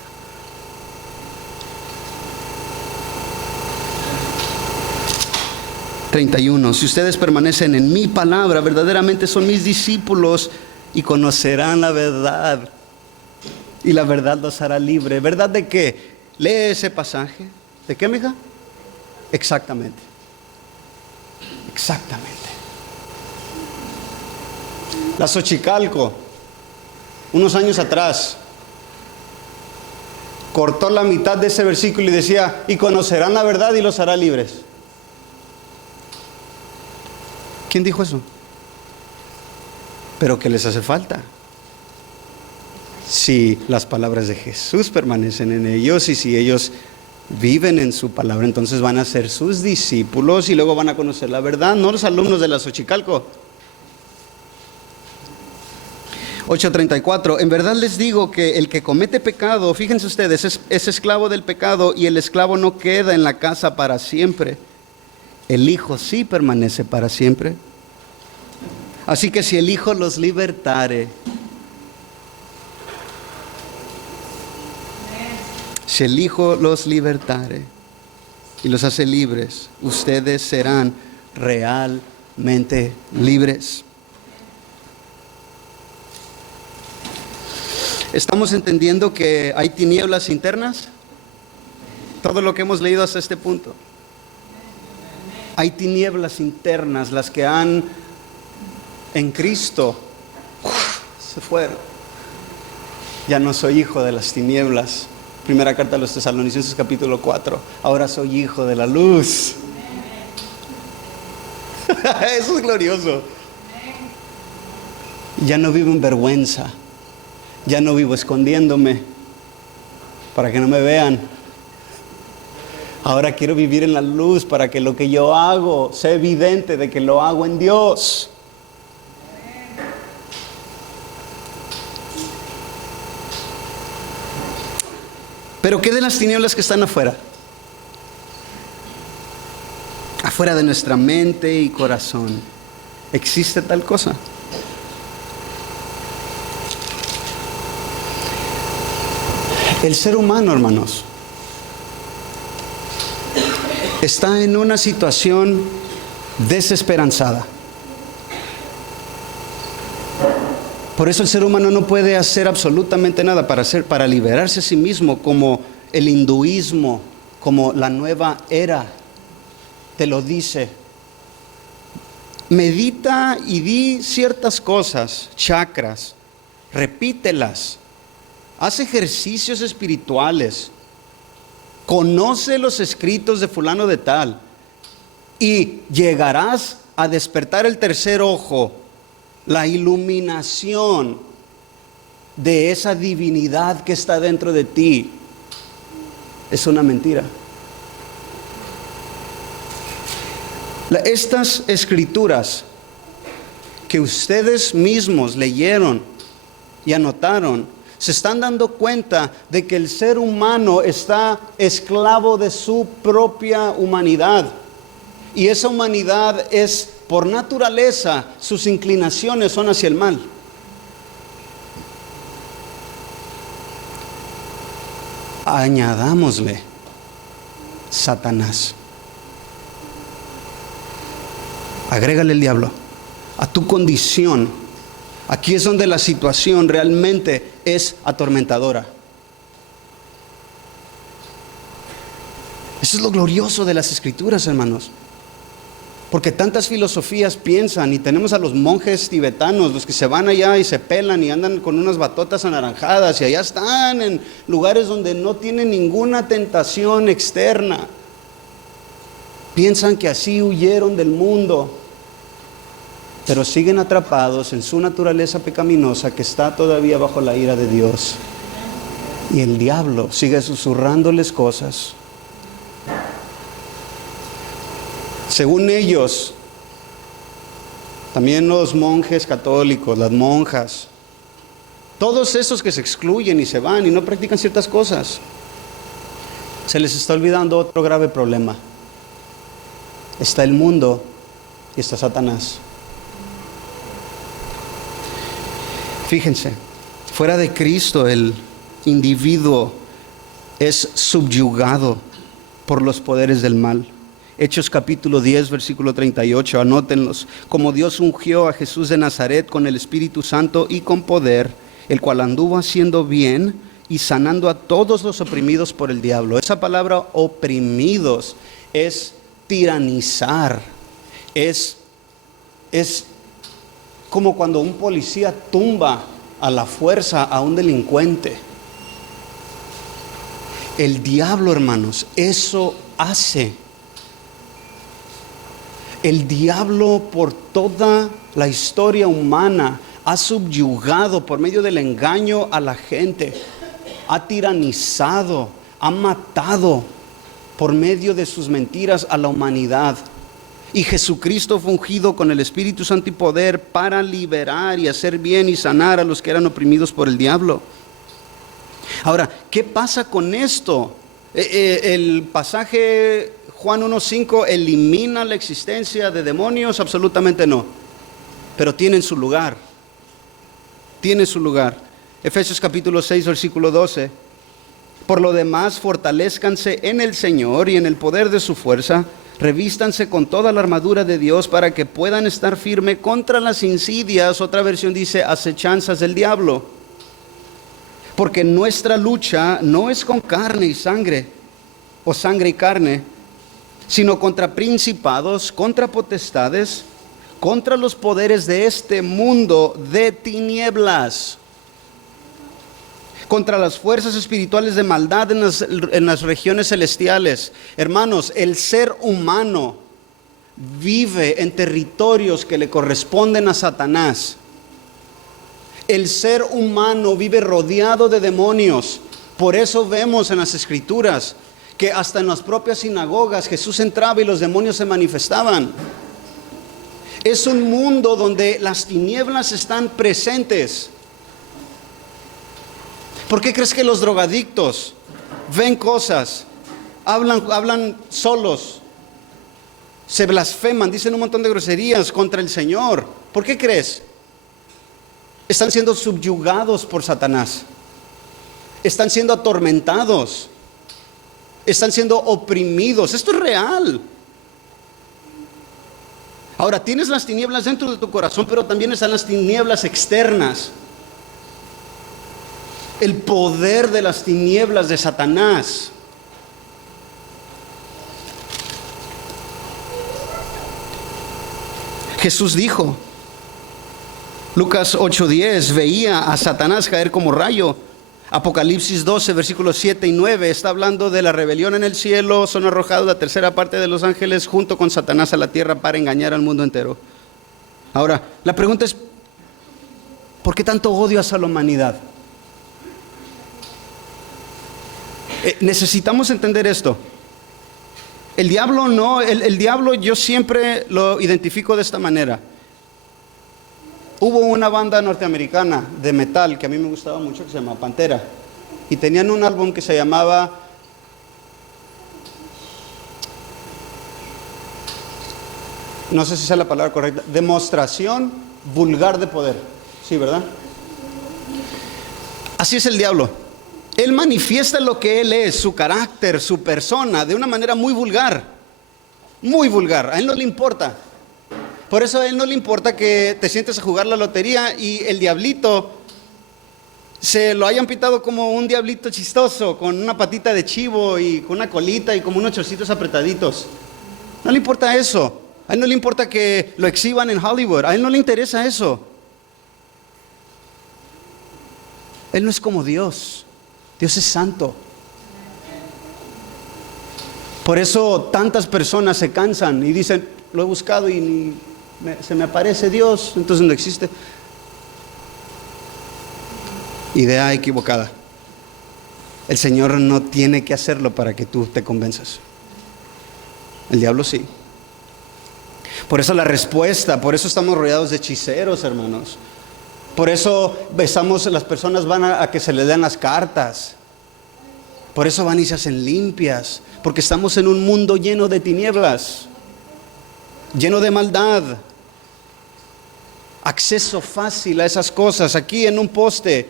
31. Si ustedes permanecen en mi palabra, verdaderamente son mis discípulos y conocerán la verdad. Y la verdad los hará libre. ¿Verdad de qué? Lee ese pasaje. ¿De qué, mija? Exactamente. Exactamente. La Xochicalco, unos años atrás, cortó la mitad de ese versículo y decía, y conocerán la verdad y los hará libres. ¿Quién dijo eso? Pero ¿qué les hace falta? Si las palabras de Jesús permanecen en ellos y si ellos viven en su palabra, entonces van a ser sus discípulos y luego van a conocer la verdad, no los alumnos de la Xochicalco. 8:34. En verdad les digo que el que comete pecado, fíjense ustedes, es esclavo del pecado, y el esclavo no queda en la casa para siempre. El Hijo sí permanece para siempre. Así que si el Hijo los libertare, si el Hijo los libertare y los hace libres, ustedes serán realmente libres. ¿Estamos entendiendo que hay tinieblas internas? Todo lo que hemos leído hasta este punto. Hay tinieblas internas, las que han en Cristo se fueron. Ya no soy hijo de las tinieblas. Primera carta a los Tesalonicenses capítulo 4. Ahora soy hijo de la luz. Eso es glorioso. Ya no vivo en vergüenza. Ya no vivo escondiéndome para que no me vean. Ahora quiero vivir en la luz para que lo que yo hago sea evidente de que lo hago en Dios. Pero ¿qué de las tinieblas que están afuera? Afuera de nuestra mente y corazón. ¿Existe tal cosa? El ser humano, hermanos, está en una situación desesperanzada. Por eso el ser humano no puede hacer absolutamente nada para liberarse a sí mismo, como el hinduismo, como la nueva era te lo dice. Medita y di ciertas cosas, chakras, repítelas. Haz ejercicios espirituales. Conoce los escritos de fulano de tal y llegarás a despertar el tercer ojo, la iluminación de esa divinidad que está dentro de ti. Es una mentira. Estas escrituras que ustedes mismos leyeron y anotaron, se están dando cuenta de que el ser humano está esclavo de su propia humanidad. Y esa humanidad es, por naturaleza, sus inclinaciones son hacia el mal. Añadámosle Satanás. Agrégale el diablo a tu condición. Aquí es donde la situación realmente es atormentadora. Eso es lo glorioso de las Escrituras, hermanos. Porque tantas filosofías piensan, y tenemos a los monjes tibetanos, los que se van allá y se pelan y andan con unas batotas anaranjadas y allá están en lugares donde no tienen ninguna tentación externa. Piensan que así huyeron del mundo, pero siguen atrapados en su naturaleza pecaminosa que está todavía bajo la ira de Dios. Y el diablo sigue susurrándoles cosas. Según ellos, también los monjes católicos, las monjas, todos esos que se excluyen y se van y no practican ciertas cosas, se les está olvidando otro grave problema. Está el mundo y está Satanás. Fíjense, fuera de Cristo el individuo es subyugado por los poderes del mal. Hechos capítulo 10, versículo 38, anótenlos. Como Dios ungió a Jesús de Nazaret con el Espíritu Santo y con poder, el cual anduvo haciendo bien y sanando a todos los oprimidos por el diablo. Esa palabra oprimidos es tiranizar, es como cuando un policía tumba a la fuerza a un delincuente. El diablo, hermanos, eso hace. El diablo por toda la historia humana ha subyugado por medio del engaño a la gente, ha tiranizado, ha matado por medio de sus mentiras a la humanidad. Y Jesucristo fue ungido con el Espíritu Santo y poder para liberar y hacer bien y sanar a los que eran oprimidos por el diablo. Ahora, ¿qué pasa con esto? El pasaje Juan 1:5 elimina la existencia de demonios, absolutamente no, pero tienen su lugar. Tiene su lugar. Efesios capítulo 6, versículo 12. Por lo demás, fortalezcanse en el Señor y en el poder de su fuerza. Revístanse con toda la armadura de Dios para que puedan estar firme contra las insidias. Otra versión dice acechanzas del diablo. Porque nuestra lucha no es con carne y sangre, o sangre y carne, sino contra principados, contra potestades, contra los poderes de este mundo de tinieblas, contra las fuerzas espirituales de maldad en las regiones celestiales. Hermanos, el ser humano vive en territorios que le corresponden a Satanás. El ser humano vive rodeado de demonios. Por eso vemos en las Escrituras que hasta en las propias sinagogas Jesús entraba y los demonios se manifestaban. Es un mundo donde las tinieblas están presentes. ¿Por qué crees que los drogadictos ven cosas, hablan solos, se blasfeman, dicen un montón de groserías contra el Señor? ¿Por qué crees? Están siendo subyugados por Satanás. Están siendo atormentados. Están siendo oprimidos. Esto es real. Ahora, tienes las tinieblas dentro de tu corazón, pero también están las tinieblas externas. El poder de las tinieblas de Satanás. Jesús dijo, Lucas 8:10, veía a Satanás caer como rayo. Apocalipsis 12, versículos 7 y 9, está hablando de la rebelión en el cielo. Son arrojados la tercera parte de los ángeles junto con Satanás a la tierra para engañar al mundo entero. Ahora, la pregunta es, ¿por qué tanto odio hacia la humanidad? Necesitamos entender esto. El diablo no, el diablo yo siempre lo identifico de esta manera. Hubo una banda norteamericana de metal que a mí me gustaba mucho, que se llama Pantera, y tenían un álbum que se llamaba, no sé si sea la palabra correcta, Demostración Vulgar de Poder. Sí, ¿verdad? Así es el diablo. Él manifiesta lo que él es, su carácter, su persona, de una manera muy vulgar. Muy vulgar. A él no le importa. Por eso a él no le importa que te sientes a jugar la lotería y el diablito se lo hayan pintado como un diablito chistoso, con una patita de chivo y con una colita y como unos chorcitos apretaditos. No le importa eso. A él no le importa que lo exhiban en Hollywood. A él no le interesa eso. Él no es como Dios. Dios es santo. Por eso tantas personas se cansan y dicen, lo he buscado y se me aparece Dios, entonces no existe. Idea equivocada. El Señor no tiene que hacerlo para que tú te convenzas. El diablo sí. Por eso la respuesta, por eso estamos rodeados de hechiceros, hermanos. Por eso las personas van a que se les den las cartas. Por eso van y se hacen limpias. Porque estamos en un mundo lleno de tinieblas, lleno de maldad. Acceso fácil a esas cosas. Aquí en un poste,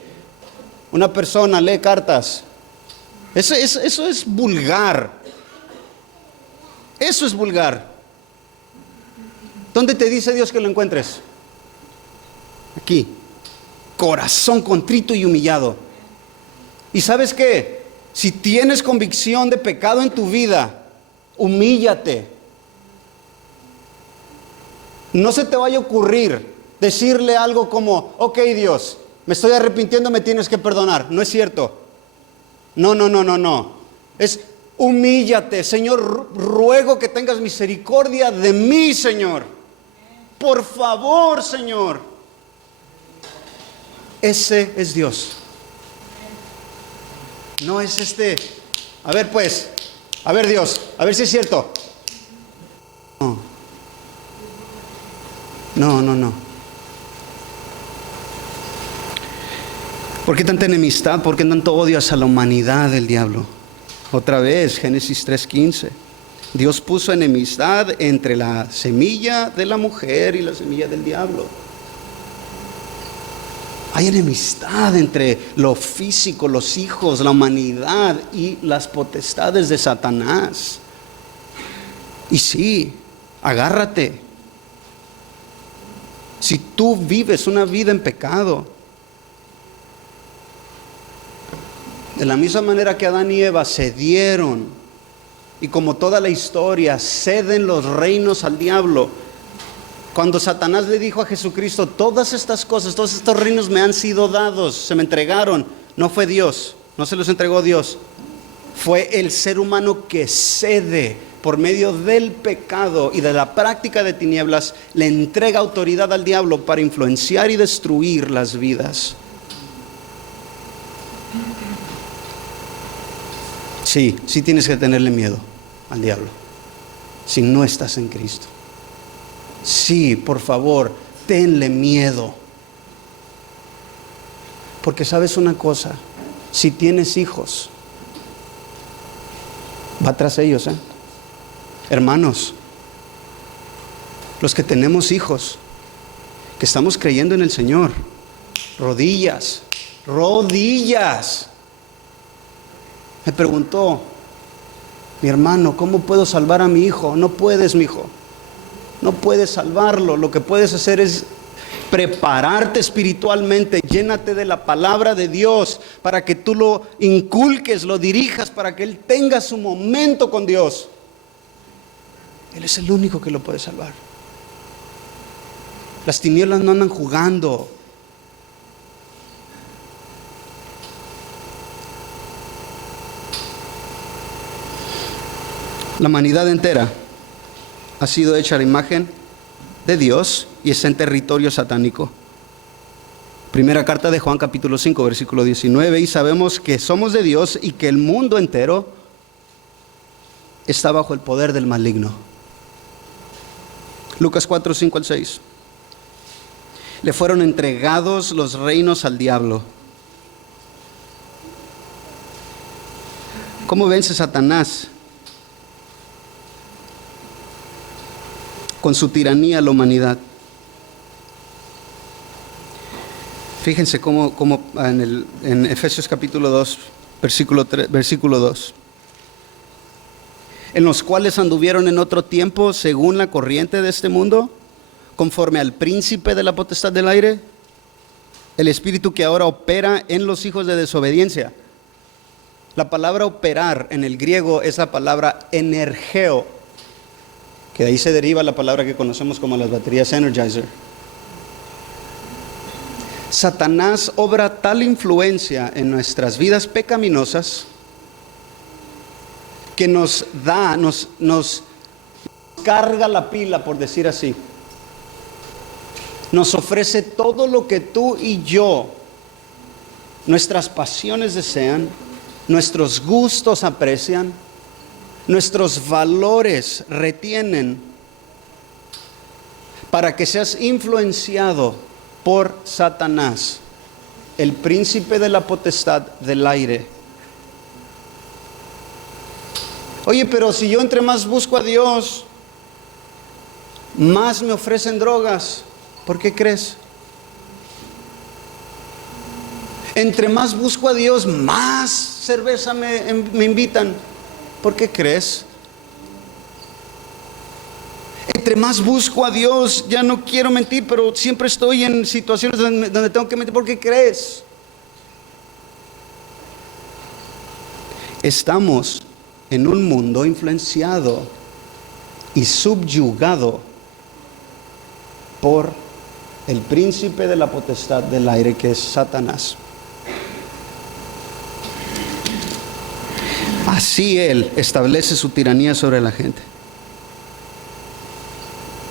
una persona lee cartas. Eso es vulgar. Eso es vulgar. ¿Dónde te dice Dios que lo encuentres? Aquí. Corazón contrito y humillado. ¿Y sabes qué? Si tienes convicción de pecado en tu vida, humíllate. No se te vaya a ocurrir decirle algo como, ok Dios, me estoy arrepintiendo, me tienes que perdonar. No es cierto. No. Es humíllate. Señor, ruego que tengas misericordia de mí, Señor. Por favor, Señor. Ese es Dios. No es este. A ver pues, a ver Dios, a ver si es cierto. No. ¿Por qué tanta enemistad? ¿Por qué tanto odio hacia la humanidad del diablo? Otra vez, Génesis 3:15. Dios puso enemistad entre la semilla de la mujer y la semilla del diablo. Hay enemistad entre lo físico, los hijos, la humanidad y las potestades de Satanás. Y sí, agárrate. Si tú vives una vida en pecado, de la misma manera que Adán y Eva cedieron, y como toda la historia, ceden los reinos al diablo. Cuando Satanás le dijo a Jesucristo, todas estas cosas, todos estos reinos me han sido dados, se me entregaron, no fue Dios, no se los entregó Dios, fue el ser humano que cede por medio del pecado y de la práctica de tinieblas, le entrega autoridad al diablo para influenciar y destruir las vidas. Sí tienes que tenerle miedo al diablo si no estás en Cristo. Sí, por favor, tenle miedo. Porque sabes una cosa, si tienes hijos, va tras ellos, hermanos, los que tenemos hijos, que estamos creyendo en el Señor, rodillas. Me preguntó mi hermano, ¿cómo puedo salvar a mi hijo? No puedes, mi hijo. No puedes salvarlo. Lo que puedes hacer es prepararte espiritualmente. Llénate de la palabra de Dios para que tú lo inculques, lo dirijas, para que él tenga su momento con Dios. Él es el único que lo puede salvar. Las tinieblas no andan jugando. La humanidad entera ha sido hecha a la imagen de Dios y está en territorio satánico. Primera carta de Juan capítulo 5 versículo 19, y sabemos que somos de Dios y que el mundo entero está bajo el poder del maligno. Lucas 4, 5 al 6. Le fueron entregados los reinos al diablo. ¿Cómo vence Satanás con su tiranía a la humanidad? Fíjense cómo en Efesios capítulo 2, versículo 2. En los cuales anduvieron en otro tiempo según la corriente de este mundo, conforme al príncipe de la potestad del aire, el espíritu que ahora opera en los hijos de desobediencia. La palabra operar en el griego es la palabra energeo, que de ahí se deriva la palabra que conocemos como las baterías Energizer. Satanás obra tal influencia en nuestras vidas pecaminosas que nos carga la pila, por decir así. Nos ofrece todo lo que tú y yo, nuestras pasiones desean, nuestros gustos aprecian, nuestros valores retienen, para que seas influenciado por Satanás, el príncipe de la potestad del aire. Oye, pero si yo entre más busco a Dios, más me ofrecen drogas. ¿Por qué crees? Entre más busco a Dios, más cerveza me invitan. ¿Por qué crees? entre más busco a Dios, ya no quiero mentir, pero siempre estoy en situaciones donde tengo que mentir. ¿Por qué crees? Estamos en un mundo influenciado y subyugado por el príncipe de la potestad del aire, que es Satanás. Así él establece su tiranía sobre la gente.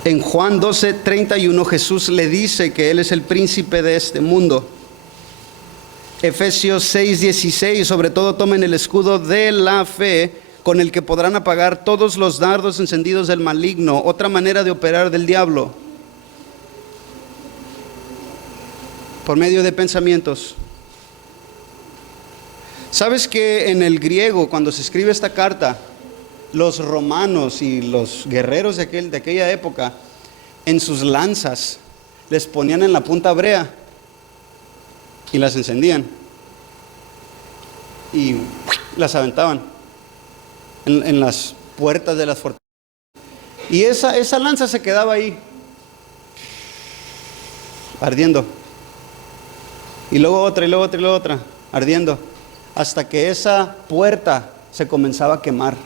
En Juan 12:31 Jesús le dice que él es el príncipe de este mundo. Efesios 6:16, sobre todo tomen el escudo de la fe, con el que podrán apagar todos los dardos encendidos del maligno. Otra manera de operar del diablo: por medio de pensamientos. ¿Sabes que en el griego, cuando se escribe esta carta, los romanos y los guerreros de aquella época, en sus lanzas les ponían en la punta brea y las encendían y las aventaban en las puertas de las fortalezas? Y esa lanza se quedaba ahí ardiendo, y luego otra, y luego otra, y luego otra, ardiendo, hasta que esa puerta se comenzaba a quemar.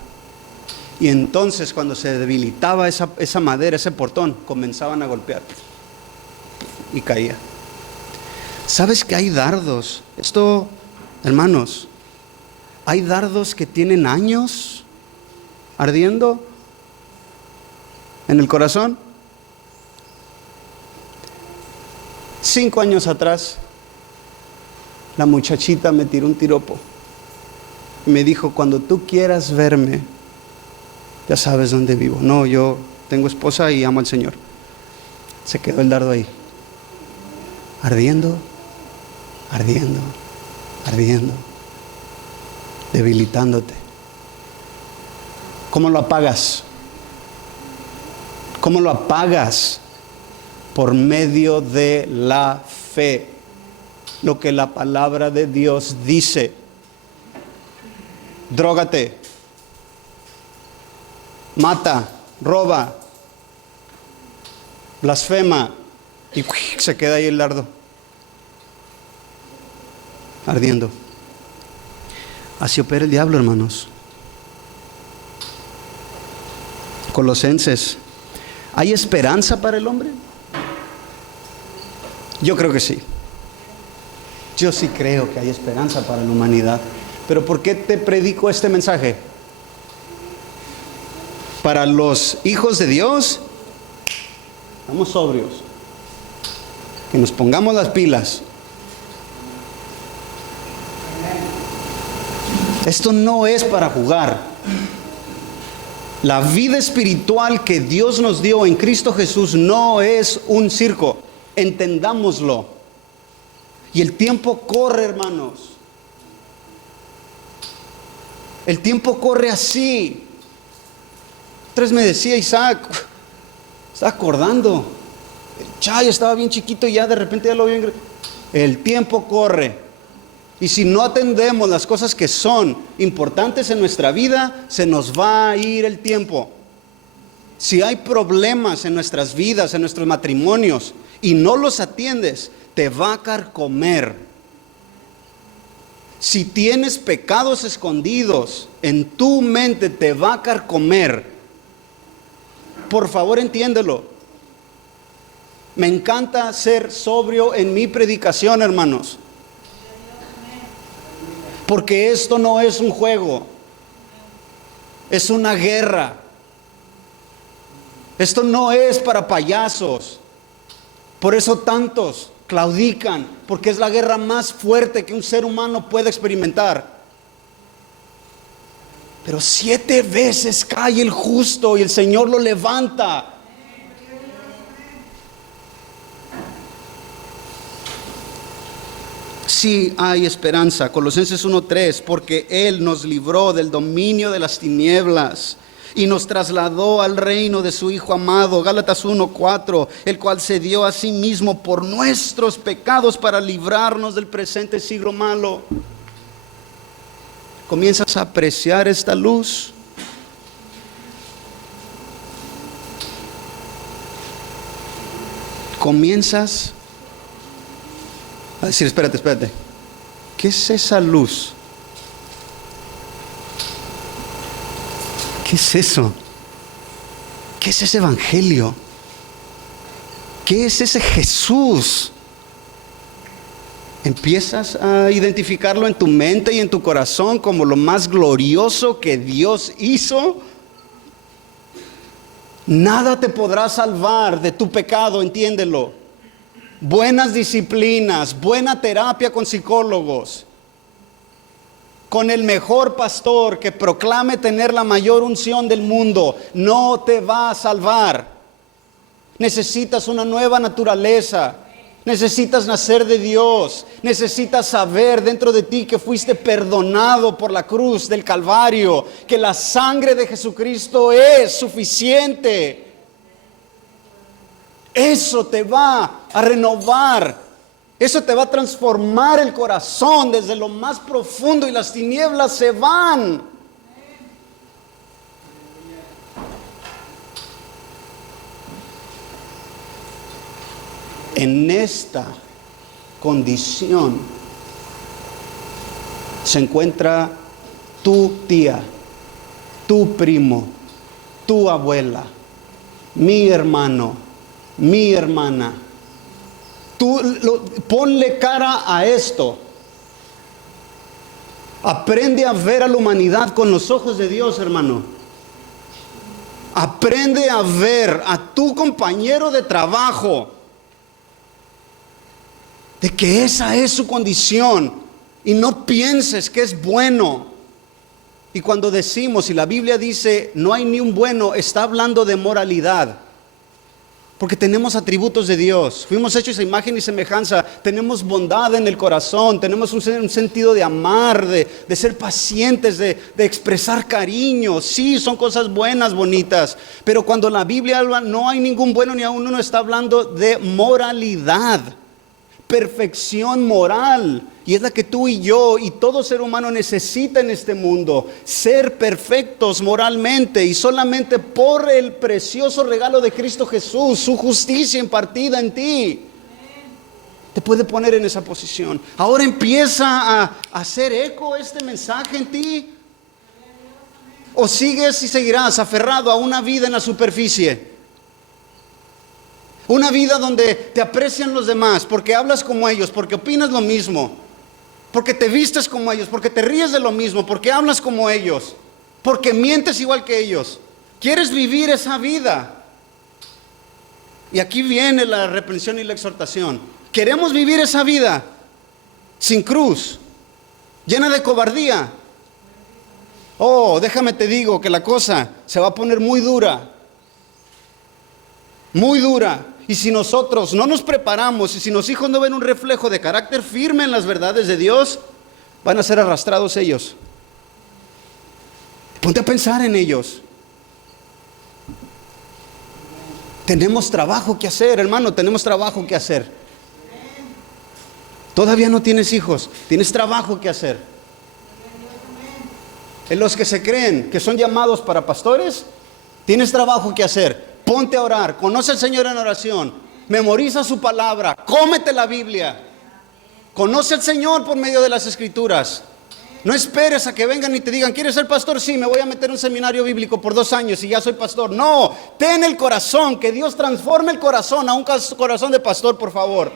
Y entonces, cuando se debilitaba esa madera, ese portón, comenzaban a golpear y caía. ¿Sabes que hay dardos? Esto, hermanos, hay dardos que tienen años ardiendo en el corazón. 5 años atrás, la muchachita me tiró un tiropo y me dijo: cuando tú quieras verme, ya sabes dónde vivo. No, yo tengo esposa y amo al Señor. Se quedó el dardo ahí, ardiendo, ardiendo, ardiendo, debilitándote. ¿Cómo lo apagas? ¿Cómo lo apagas? Por medio de la fe. Lo que la palabra de Dios dice. Drógate, mata, roba, blasfema, y se queda ahí el dardo ardiendo. Así opera el diablo, hermanos. Colosenses: ¿hay esperanza para el hombre? Yo creo que sí. Yo sí creo que hay esperanza para la humanidad. Pero ¿por qué te predico este mensaje? Para los hijos de Dios, estamos sobrios, que nos pongamos las pilas. Esto no es para jugar. La vida espiritual que Dios nos dio en Cristo Jesús no es un circo. Entendámoslo. Y el tiempo corre, hermanos. El tiempo corre así. Entonces me decía Isaac, estaba acordando, el Chayo estaba bien chiquito y ya de repente ya lo vi. El tiempo corre. Y si no atendemos las cosas que son importantes en nuestra vida, se nos va a ir el tiempo. Si hay problemas en nuestras vidas, en nuestros matrimonios, y no los atiendes, te va a carcomer. Si tienes pecados escondidos en tu mente, te va a carcomer. Por favor, entiéndelo. Me encanta ser sobrio en mi predicación, hermanos. Porque esto no es un juego. Es una guerra. Esto no es para payasos. Por eso tantos claudican, porque es la guerra más fuerte que un ser humano puede experimentar. Pero 7 veces cae el justo y el Señor lo levanta. Sí hay esperanza. Colosenses 1:3, porque Él nos libró del dominio de las tinieblas y nos trasladó al reino de su Hijo amado. Gálatas 1:4, el cual se dio a sí mismo por nuestros pecados para librarnos del presente siglo malo. ¿Comienzas a apreciar esta luz? comienzas a decir, espérate, ¿qué es esa luz? ¿Qué es eso? ¿Qué es ese evangelio? ¿Qué es ese Jesús? Empiezas a identificarlo en tu mente y en tu corazón como lo más glorioso que Dios hizo. Nada te podrá salvar de tu pecado, entiéndelo. Buenas disciplinas, buena terapia con psicólogos, con el mejor pastor que proclame tener la mayor unción del mundo, no te va a salvar. Necesitas una nueva naturaleza. Necesitas nacer de Dios. Necesitas saber dentro de ti que fuiste perdonado por la cruz del Calvario, que la sangre de Jesucristo es suficiente. Eso te va a renovar. Eso te va a transformar el corazón desde lo más profundo y las tinieblas se van. En esta condición se encuentra tu tía, tu primo, tu abuela, mi hermano, mi hermana. Ponle cara a esto. Aprende a ver a la humanidad con los ojos de Dios, hermano. Aprende a ver a tu compañero de trabajo de que esa es su condición y no pienses que es bueno. Y cuando decimos, y la Biblia dice no hay ni un bueno, está hablando de moralidad, porque tenemos atributos de Dios, fuimos hechos a imagen y semejanza, tenemos bondad en el corazón, tenemos un sentido de amar, de ser pacientes, de expresar cariño. Sí, son cosas buenas, bonitas, pero cuando la Biblia habla no hay ningún bueno ni aún uno, está hablando de moralidad, perfección moral, y es la que tú y yo y todo ser humano necesita en este mundo, ser perfectos moralmente, y solamente por el precioso regalo de Cristo Jesús, su justicia impartida en ti, te puede poner en esa posición. Ahora empieza a hacer eco este mensaje en ti, o sigues y seguirás aferrado a una vida en la superficie. Una vida donde te aprecian los demás, porque hablas como ellos, porque opinas lo mismo, porque te vistes como ellos, porque te ríes de lo mismo, porque hablas como ellos, porque mientes igual que ellos. ¿Quieres vivir esa vida? Y aquí viene la reprensión y la exhortación. ¿Queremos vivir esa vida sin cruz, llena de cobardía? Oh, déjame te digo que la cosa se va a poner muy dura. Muy dura. Y si nosotros no nos preparamos y si los hijos no ven un reflejo de carácter firme en las verdades de Dios, van a ser arrastrados ellos. Ponte a pensar en ellos. Tenemos trabajo que hacer, hermano, tenemos trabajo que hacer. Todavía no tienes hijos, tienes trabajo que hacer. En los que se creen que son llamados para pastores, tienes trabajo que hacer. Ponte a orar, conoce al Señor en oración, memoriza su palabra, cómete la Biblia, conoce al Señor por medio de las Escrituras. No esperes a que vengan y te digan, ¿quieres ser pastor? Sí, me voy a meter en un seminario bíblico por 2 años y ya soy pastor. No, ten el corazón, que Dios transforme el corazón a un corazón de pastor, por favor.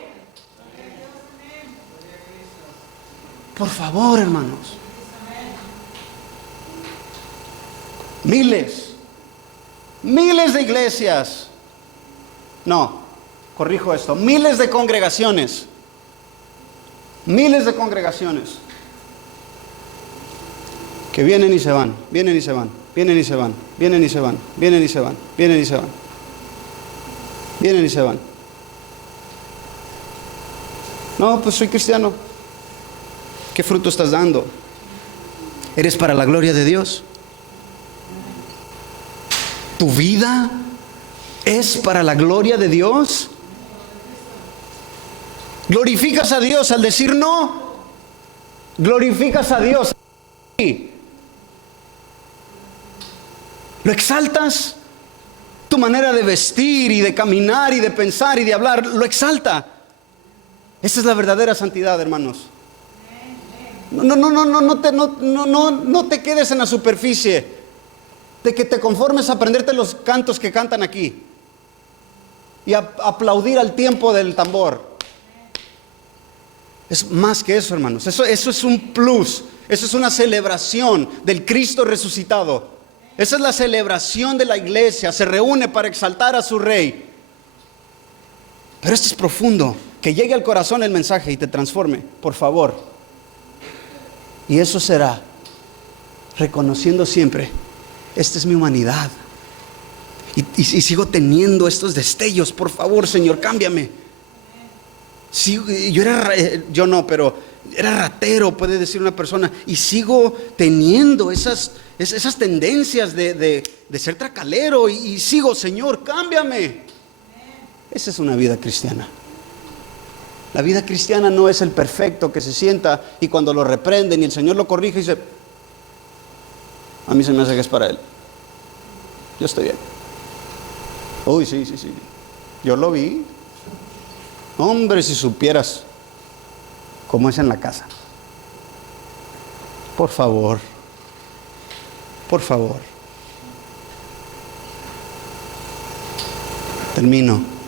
Por favor, hermanos. Miles de iglesias, no, corrijo esto, miles de congregaciones que vienen y se van, vienen y se van, vienen y se van, vienen y se van, vienen y se van, vienen y se van, vienen y se van. No, pues soy cristiano. ¿Qué fruto estás dando? ¿Eres para la gloria de Dios? ¿Tu vida es para la gloria de Dios? ¿Glorificas a Dios al decir no? ¿Glorificas a Dios? ¿Lo exaltas? Tu manera de vestir y de caminar y de pensar y de hablar lo exalta. Esa es la verdadera santidad, hermanos. No te quedes en la superficie de que te conformes a aprenderte los cantos que cantan aquí y a aplaudir al tiempo del tambor. Es más que eso, hermanos. Eso es un plus. Eso es una celebración del Cristo resucitado. Esa es la celebración de la iglesia. Se reúne para exaltar a su Rey. Pero esto es profundo. Que llegue al corazón el mensaje y te transforme, por favor. Y eso será reconociendo siempre: esta es mi humanidad. Y sigo teniendo estos destellos. Por favor, Señor, cámbiame. Sí, pero era ratero, puede decir una persona, y sigo teniendo esas tendencias de ser tracalero, y sigo: Señor, cámbiame. Esa es una vida cristiana. La vida cristiana no es el perfecto que se sienta y cuando lo reprenden y el Señor lo corrige y dice: a mí se me hace que es para Él, yo estoy bien. Uy, sí, yo lo vi. Hombre, si supieras cómo es en la casa. Por favor. Termino.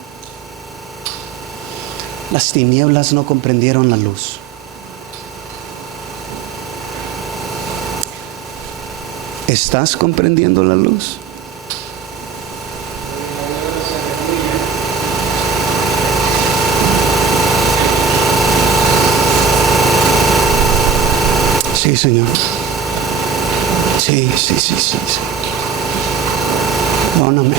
Las tinieblas no comprendieron la luz. ¿Estás comprendiendo la luz? Sí, Señor. Sí. Perdóname.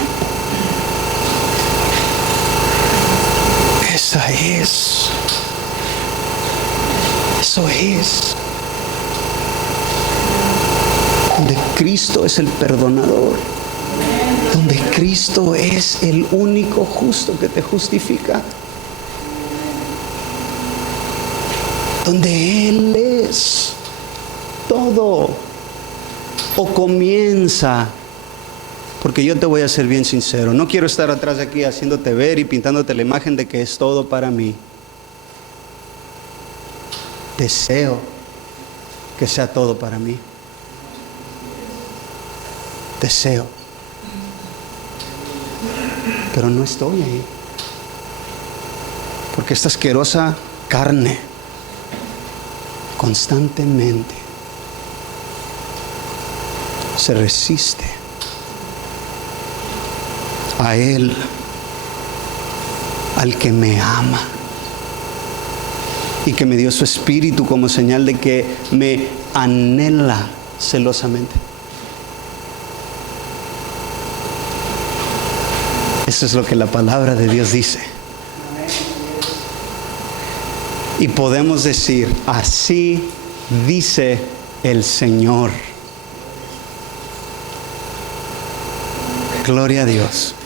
Eso es. Donde Cristo es el perdonador. Donde Cristo es el único justo que te justifica. Donde Él es todo. O comienza. Porque yo te voy a ser bien sincero, no quiero estar atrás de aquí haciéndote ver y pintándote la imagen de que es todo para mí. Deseo que sea todo para mí. Deseo. Pero no estoy ahí. Porque esta asquerosa carne constantemente se resiste a Él, al que me ama y que me dio su espíritu como señal de que me anhela celosamente. Eso es lo que la palabra de Dios dice. Y podemos decir: así dice el Señor. Gloria a Dios.